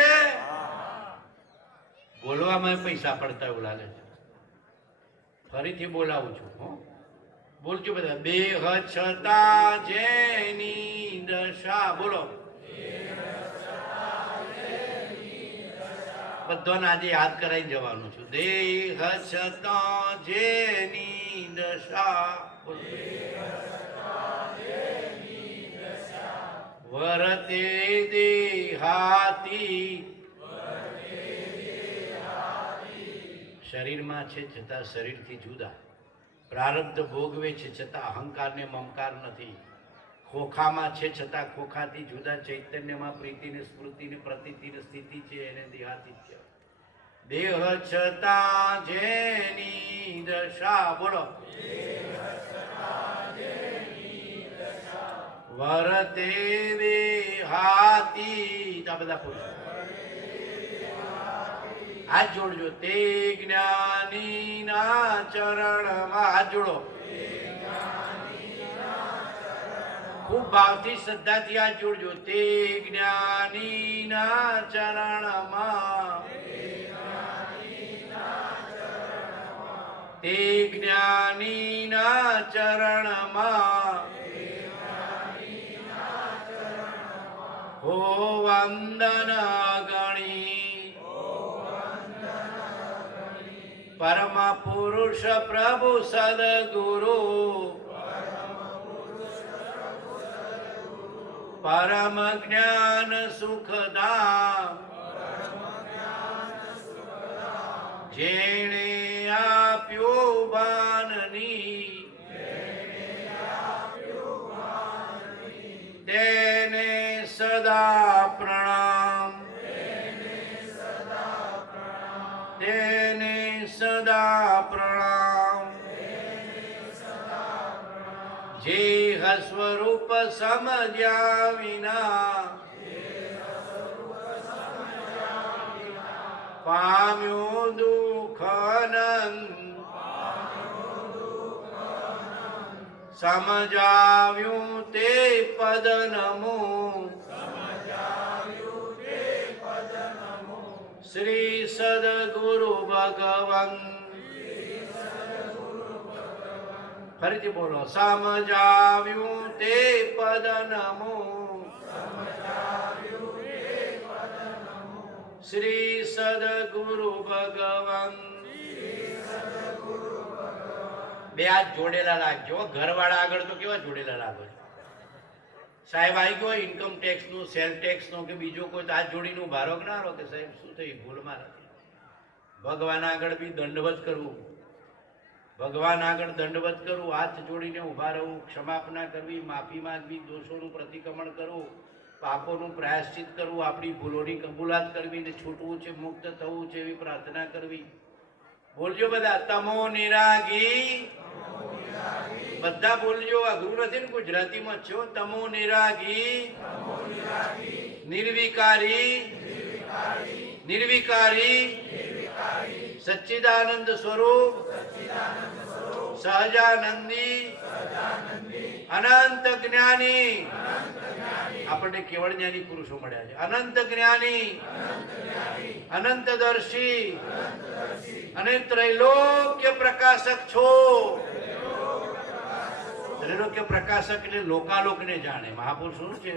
બોલવામાં પૈસા પડતા એવું લાગે છે. ફરીથી બોલાવું છું, હો, બોલજો બધા. દેહ છતાં જેની દશા. બોલો, બધાને આજે યાદ કરાઈ જવાનું છું. દેહ છતાં જેની દશા, વરતે દેહાતી. શરીરમાં છે છતાં શરીરથી જુદા, પ્રારબ્ધ ભોગવે છે છતાં અહંકાર ને મમકાર નથી, ખોખામાં છે છતાં ખોખાથી જુદા, ચૈતન્યમાં પ્રીતિ ને સ્મૃતિ ને પ્રતીતિ ને સ્થિતિ છે, એને દેહાતી છે. દેહ છતાં જેની દશા. બોલો, વરતે દેહાતી. આ બધા પુરુષો હાથ જોડજો. તે જ્ઞાની ના ચરણમાં હાથ જોડો. ખૂબ ભાવથી શ્રદ્ધાથી હાથ જોડજો. તે જ્ઞાની ના ચરણમાં, તે જ્ઞાની ના ચરણમાં હો વંદન ગણી પરમ પુરુષ પ્રભુ સદગુરુ પરમ જ્ઞાન સુખધામ જેણે આપ્યો બાનની તેને સદા પ્રણામ તેને સદા પ્રણામ જે સ્વરૂપ સમજ્યા વિના પામ્યો દુઃખનંદ સમજાવ્યું તે પદ નમો શ્રી સદગુરુ ભગવન ફરીથી બોલો સમજાવ્યું તે પદ નમો શ્રી સદગુરુ ભગવન બે હાથ જોડેલા રાખજો ઘરવાળા આગળ તો કેવા જોડેલા રાખો સાહેબ આવી ગયો ઇન્કમ ટેક્સ નું સેલ ટેક્સ નું કે બીજો કોઈ હાથ જોડીને ઉભા રહો કે ના રહો કે સાહેબ શું થયું ભૂલમાં નથી ભગવાન આગળ બી દંડવત કરવું ભગવાન આગળ દંડવત કરવું હાથ જોડીને ઉભા રહેવું ક્ષમાપના કરવી માફી માંગવી દોષોનું પ્રતિક્રમણ કરવું પાપોનું પ્રાયશ્ચિત કરવું આપણી ભૂલોની કબૂલાત કરવી ને છૂટવું છે મુક્ત થવું છે એવી પ્રાર્થના કરવી બોલજો બધા તમો નિરાગી બધા બોલજો અઘરું નથી ને ગુજરાતીમાં છો તમો નિરાગી નિર્વિકારી નિર્વિકારી સચ્ચિદાનંદ સ્વરૂપ સહજાનંદી અનંત જ્ઞાની આપણને કેવળ જ્ઞાની પુરુષો મળ્યા છે અનંત જ્ઞાની અનંતદર્શી અને ત્રૈલોક્ય પ્રકાશક છો ત્રૈલોક્ય પ્રકાશક એટલે લોકાલોકને જાણે મહાપુરુષો શું છે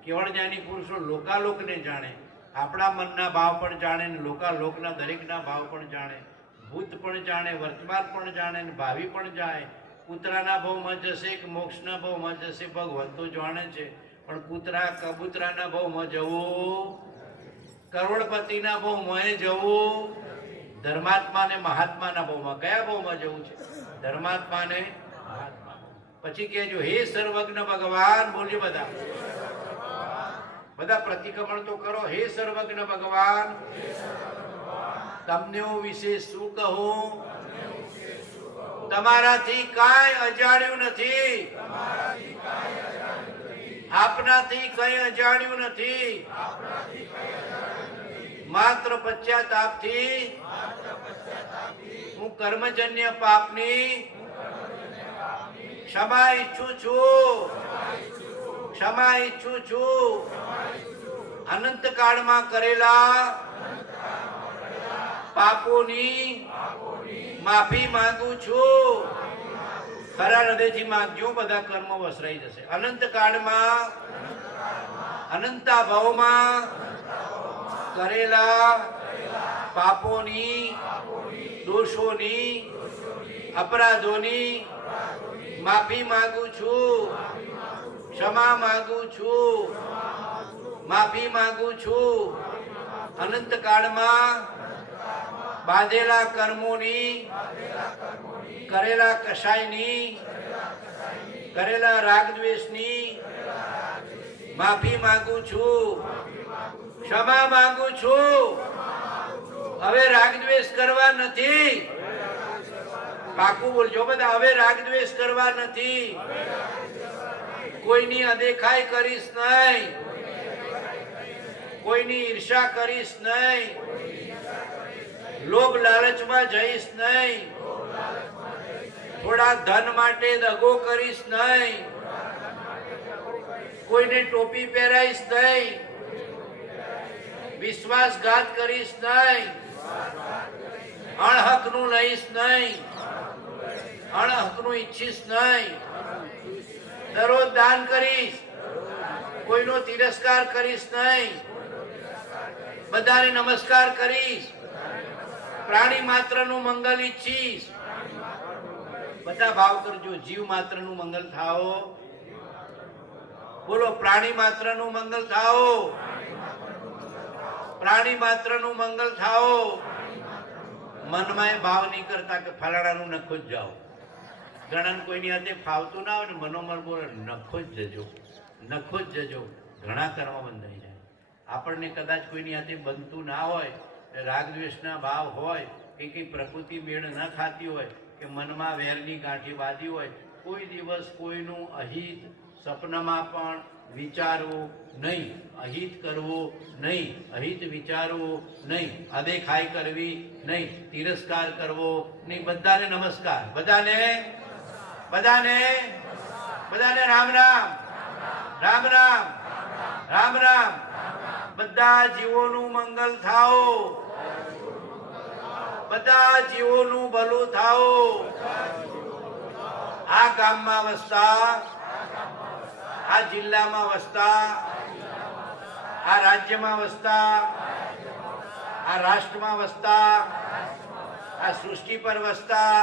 કેવળ જ્ઞાની પુરુષો લોકાલોકને જાણે આપણા મનના ભાવ પણ જાણે ને લોકાલોકના દરેકના ભાવ પણ જાણે ભૂત પણ જાણે વર્તમાન પણ જાણે ને ભાવિ પણ જાણે કૂતરાના ભાવમાં જશે કે મોક્ષના ભાવમાં જશે ભગવાન તો જાણે છે પણ કૂતરા કબૂતરાના ભાવમાં જવું કરોડપતિના ભાવમાં જવું ધર્માત્મા ને મહાત્માના ભાવમાં કયા ભાવમાં જવું છે ધર્માત્મા ને મહાત્મા પછી કહેજો હે સર્વજ્ઞ ભગવાન બોલજો બધા બધા પ્રતિક્રમણ તો કરો હે સર્વજ્ઞ ભગવાન તમને હું વિશેષ શું કહું તમારાથી કાંઈ અજાણ્યું નથી આપનાથી કઈ અજાણ્યું નથી માત્ર પશ્ચાતાપથી હું કર્મજન્ય પાપની ક્ષમા ઈચ્છું છું ક્ષમા ઈચ્છું છું અનંત કાળમાં કરેલા પાપોની માફી માંગુ છું ખરા હૃદયથી માંગજો બધા કર્મ વસરાઈ જશે અનંત કાળમાં અનંતા ભાવમાં કરેલા પાપોની દોષોની અપરાધોની માફી માંગુ છું ક્ષમા માંગુ છું માફી માંગુ છું અનંત કાળમાં બાંધેલા કર્મોની કરેલા કસાયની કરેલા રાગ દ્વેષની માફી માંગુ છું ક્ષમા માંગુ છું હવે રાગ દ્વેષ કરવા નથી પાકું બોલજો બધા હવે રાગ દ્વેષ કરવા નથી કોઈની અદેખાઈ કરીશ નહીં કોઈની ઈર્ષા કરીશ નહીં લોભ લાલચમાં જઈશ નહીં થોડા ધન માટે દગો કરીશ નહીં કોઈને ટોપી પહેરાઈશ નહીં વિશ્વાસઘાત કરીશ નહીં અણહકનું લઈશ નહીં અણહકનું ઈચ્છીશ નહીં દરરોજ દાન કરીશ કોઈનો તિરસ્કાર કરીશ નહીં, બધાને નમસ્કાર કરીશ, પ્રાણી માત્રનું મંગલ ઈચ્છીશ. બધા ભાવ કરજો. જીવ માત્રનું મંગલ થાઓ. બોલો, પ્રાણી માત્રનું મંગલ થાઓ. પ્રાણી માત્રનું મંગલ થાઓ. મનમાં એ ભાવ નહીં કરતા કે ફલાણાનું નખો જ જાઓ. ઘણા કોઈની હાથે ફાવતું ના હોય ને મનોમન બોલે નખો જ જજો, નખો જ જજો. ઘણા કર્મ બંધાઈ જાય. આપણને કદાચ કોઈની હાથે બનતું ના હોય, રાગ દ્વેષના ભાવ હોય, કે કઈ પ્રકૃતિ મેળ ન ખાતી હોય, કે મનમાં વેરની ગાંઠી બાંધી હોય, કોઈ દિવસ કોઈનું અહિત સપનામાં પણ વિચારવું નહીં, અહિત કરવું નહીં, અહિત વિચારવું નહીં, અદેખાઈ કરવી નહીં, તિરસ્કાર કરવો નહીં. બધાને નમસ્કાર. બધાને બધાને બધાને રામ રામ, રામ રામ, રામ રામ. બધા જીવોનું મંગલ થાઓ. બધા જીવોનું ભલું થાઓ. આ ગામમાં વસતા, આ જિલ્લામાં વસતા, આ રાજ્યમાં વસતા, આ રાષ્ટ્રમાં વસતા, આ સૃષ્ટિ પર વસતા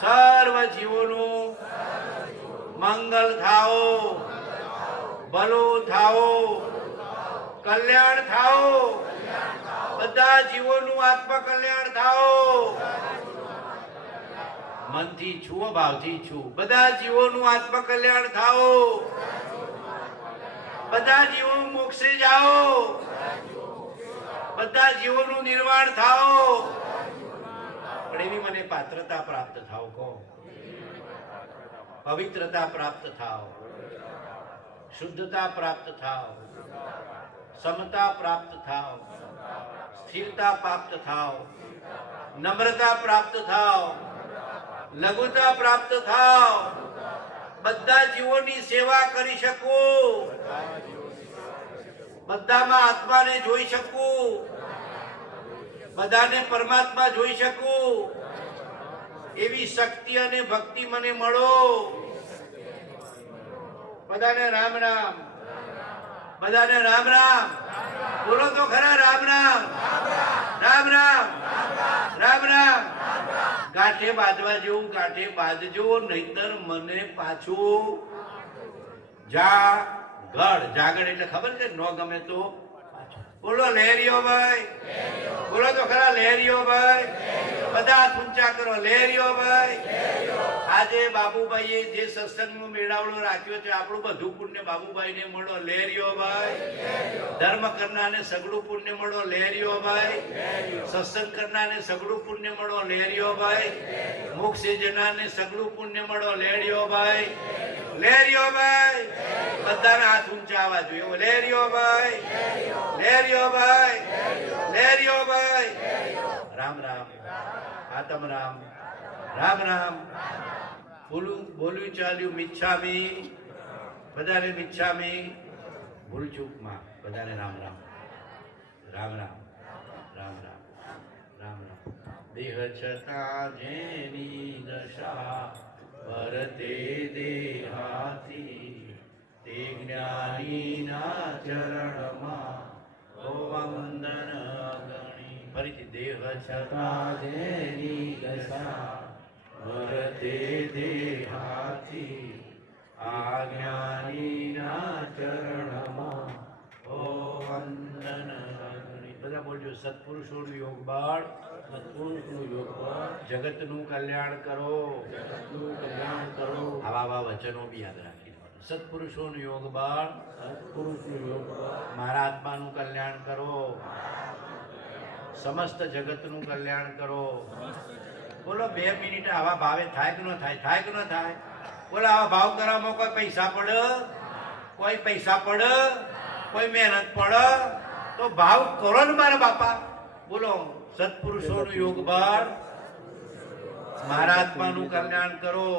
સર્વ જીવોનું મંગલ થાઓ, ભલું થાઓ, કલ્યાણ થાઓ. બધા જીવોનું આત્મકલ્યાણ થાઓ. મનથી છું, ભાવથી છું. બધા જીવોનું આત્મકલ્યાણ થાઓ. બધા જીવો મોક્ષે જાઓ. બધા જીવોનું નિર્વાણ થાઓ. પણ એવી મને પાત્રતા પ્રાપ્ત થાઓ. કહો, પવિત્રતા પ્રાપ્ત થાઓ, શુદ્ધતા પ્રાપ્ત થાઓ, સમતા પ્રાપ્ત થાઓ, સ્થિરતા પ્રાપ્ત થાઓ, નમ્રતા પ્રાપ્ત થાઓ, લઘુતા પ્રાપ્ત થાઓ. બધા જીવોની સેવા કરી શકું, બધામાં આત્માને જોઈ શકું, બધાને પરમાત્મા જોઈ શકું, એવી શક્તિ અને ભક્તિ મને મળો. બધાને રામ રામ, બધાને રામ રામ. બોલો તો ખરા, રામ રામ, રામ રામ, રામ રામ. ગાંઠે બાંધવા જેવું ગાંઠે બાંધજો, નહીતર મને પાછું જાગડ. જાગડ એટલે ખબર છે, ન ગમે તો બોલો લહેરીઓ ભાઈ. બોલો તો ખરા, લહેરીઓ ભાઈ. બધા હાથ ઊંચા કરો, લહેરીઓ ભાઈ. આજે બાબુભાઈએ જે સત્સંગનો મેળાવડો રાખ્યો છે, આપણું બધું પુણ્ય બાબુભાઈને મળો, લહેરીઓ ભાઈ. ધર્મ કરનારને સગળું પુણ્ય મળો, લહેરીઓ ભાઈ. સત્સંગ કરનારને સગળું પુણ્ય મળો, લહેરીઓ ભાઈ. મોક્ષે જનારને સગળું પુણ્ય મળો, લહેરીઓ ભાઈ. લહેરીઓ ભાઈ. બધાના હાથ ઊંચા આવવા જોઈએ, લહેરીઓ ભાઈ, લહેરીઓ ભાઈ, લહેરીઓ ભાઈ. રામ રામ, આતમ રામ, રામ રામ. બોલ્યું ચાલ્યું મિચ્છામી. બધાને મિચ્છામી. ભૂલચૂકમાં બધાને રામ રામ, રામ રામ, રામ રામ, રામ રામ. દેહ છતાં જેની દશા વરતે દેહાથી, તે જ્ઞાનીના ચરણમાં વંદન ગણી. ફરીથી. દેહ છતાં જેની દશા વરતે દેહાથી, આ જ્ઞાનીના ચરણમાં વંદન ગણી. બધા બોલજો, સત્પુરુષોનું યોગ બળ, સત્પુરુષનું યોગ બળ, જગતનું કલ્યાણ કરો, જગતનું કલ્યાણ કરો. આવા વચનો બી યાદ રાખી. સત્પુરુષોનું યોગ બળ, સત્પુરુષનું યોગ બળ, મારા આત્માનું કલ્યાણ કરો, સમસ્ત જગતનું કલ્યાણ કરો. બોલો 2 મિનિટ આવા ભાવે થાય કે ન થાય? થાય કે ન થાય? બોલો, આવા ભાવ કરવામાં કોઈ પૈસા પડે? કોઈ પૈસા પડે? કોઈ મહેનત પડે? તો ભાવ કરો ને મારા બાપા. બોલો, સત્પુરુષોનું યોગ બળ, મારા આત્માનું કલ્યાણ કરો,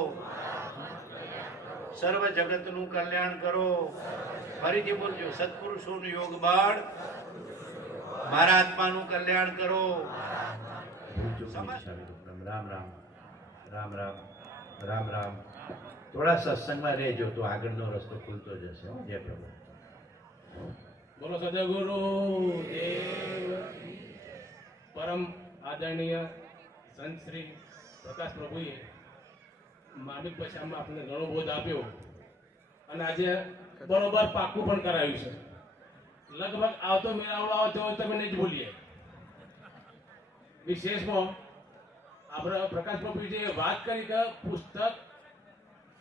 સર્વ જગતનું કલ્યાણ કરો. ફરીથી બોલજો, સત્પુરુષોનું યોગ બળ, મારા આત્માનું કલ્યાણ કરો. રામ રામ, રામ રામ, રામ રામ, થોડા સત્સંગમાં રહેજો તો આગળનો રસ્તો ખુલતો જશે. હો, જય પ્રભુ. બોલો સદગુરુ દેવ પરમ આદરણીય સંત શ્રી પ્રકાશ પ્રભુએ માર્મિક ભાષામાં આપણને ઘણો બોધ આપ્યો અને આજે બરોબર પાક્કું પણ કરાવ્યું છે. લગભગ આવતો મેળાવડો આવે તો તમે નહીં જ ભૂલીએ. વિશેષમાં આપણે પ્રકાશ પ્રભુએ જે વાત કરી કે પુસ્તક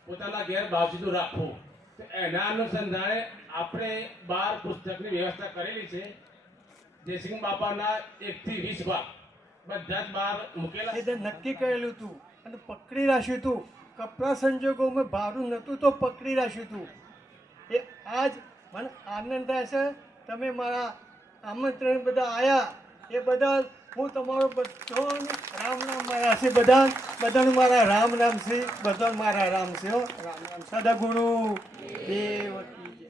પોતાના ઘેર બાવજીતું રાખવું, તો એના અનુસંધાને આપણે 12 પુસ્તકની વ્યવસ્થા કરેલી છે. જયસિંહ બાપાના 1 થી 20 ભાગ બધા જ બહાર મૂકેલા એ નક્કી કરેલું હતું અને પકડી રાખ્યું હતું. કપરા સંજોગોમાં ભાડું નહોતું તો પકડી રાખ્યું હતું. એ આજ મને આનંદ થાય છે. તમે મારા આમંત્રણ બધા આવ્યા એ બદલ હું તમારો બધો રામ નામ મારા છે. બધાનું મારા રામ નામ છે. બધા મારા રામ છે. હો, રામ રામ. સદગુરુ દેવ કી જય.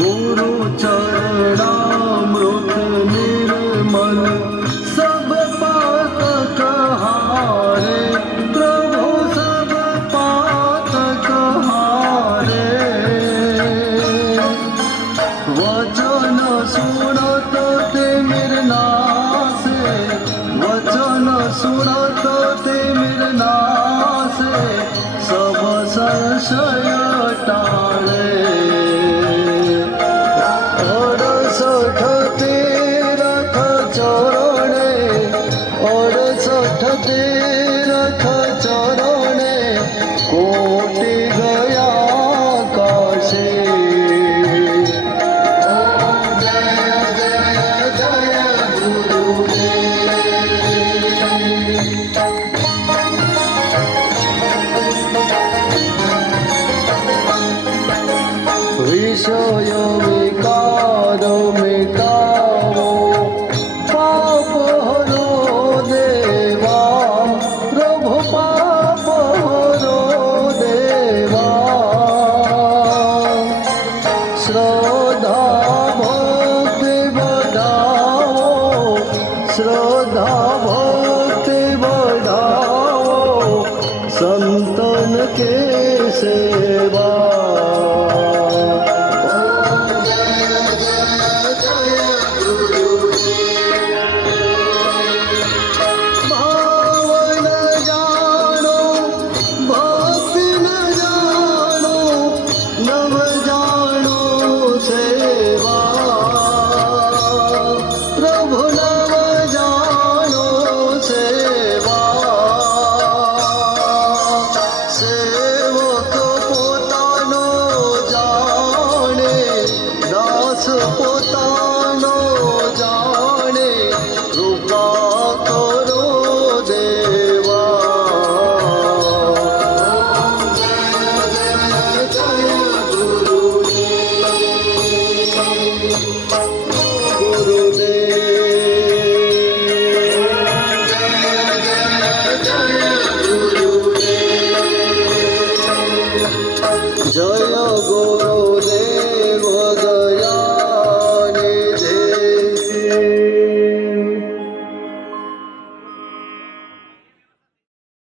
ગુરુ ચરણ 67 तीर्थ चरणे कोटि गया काशे जय जय जय गुरुदेव विषय विकार मिटाओ पाप हरो देवा प्रभु पाप हरो देवा श्रद्धा भक्ति बढ़ाओ श्रद्धा भक्ति बढ़ाओ संतन के से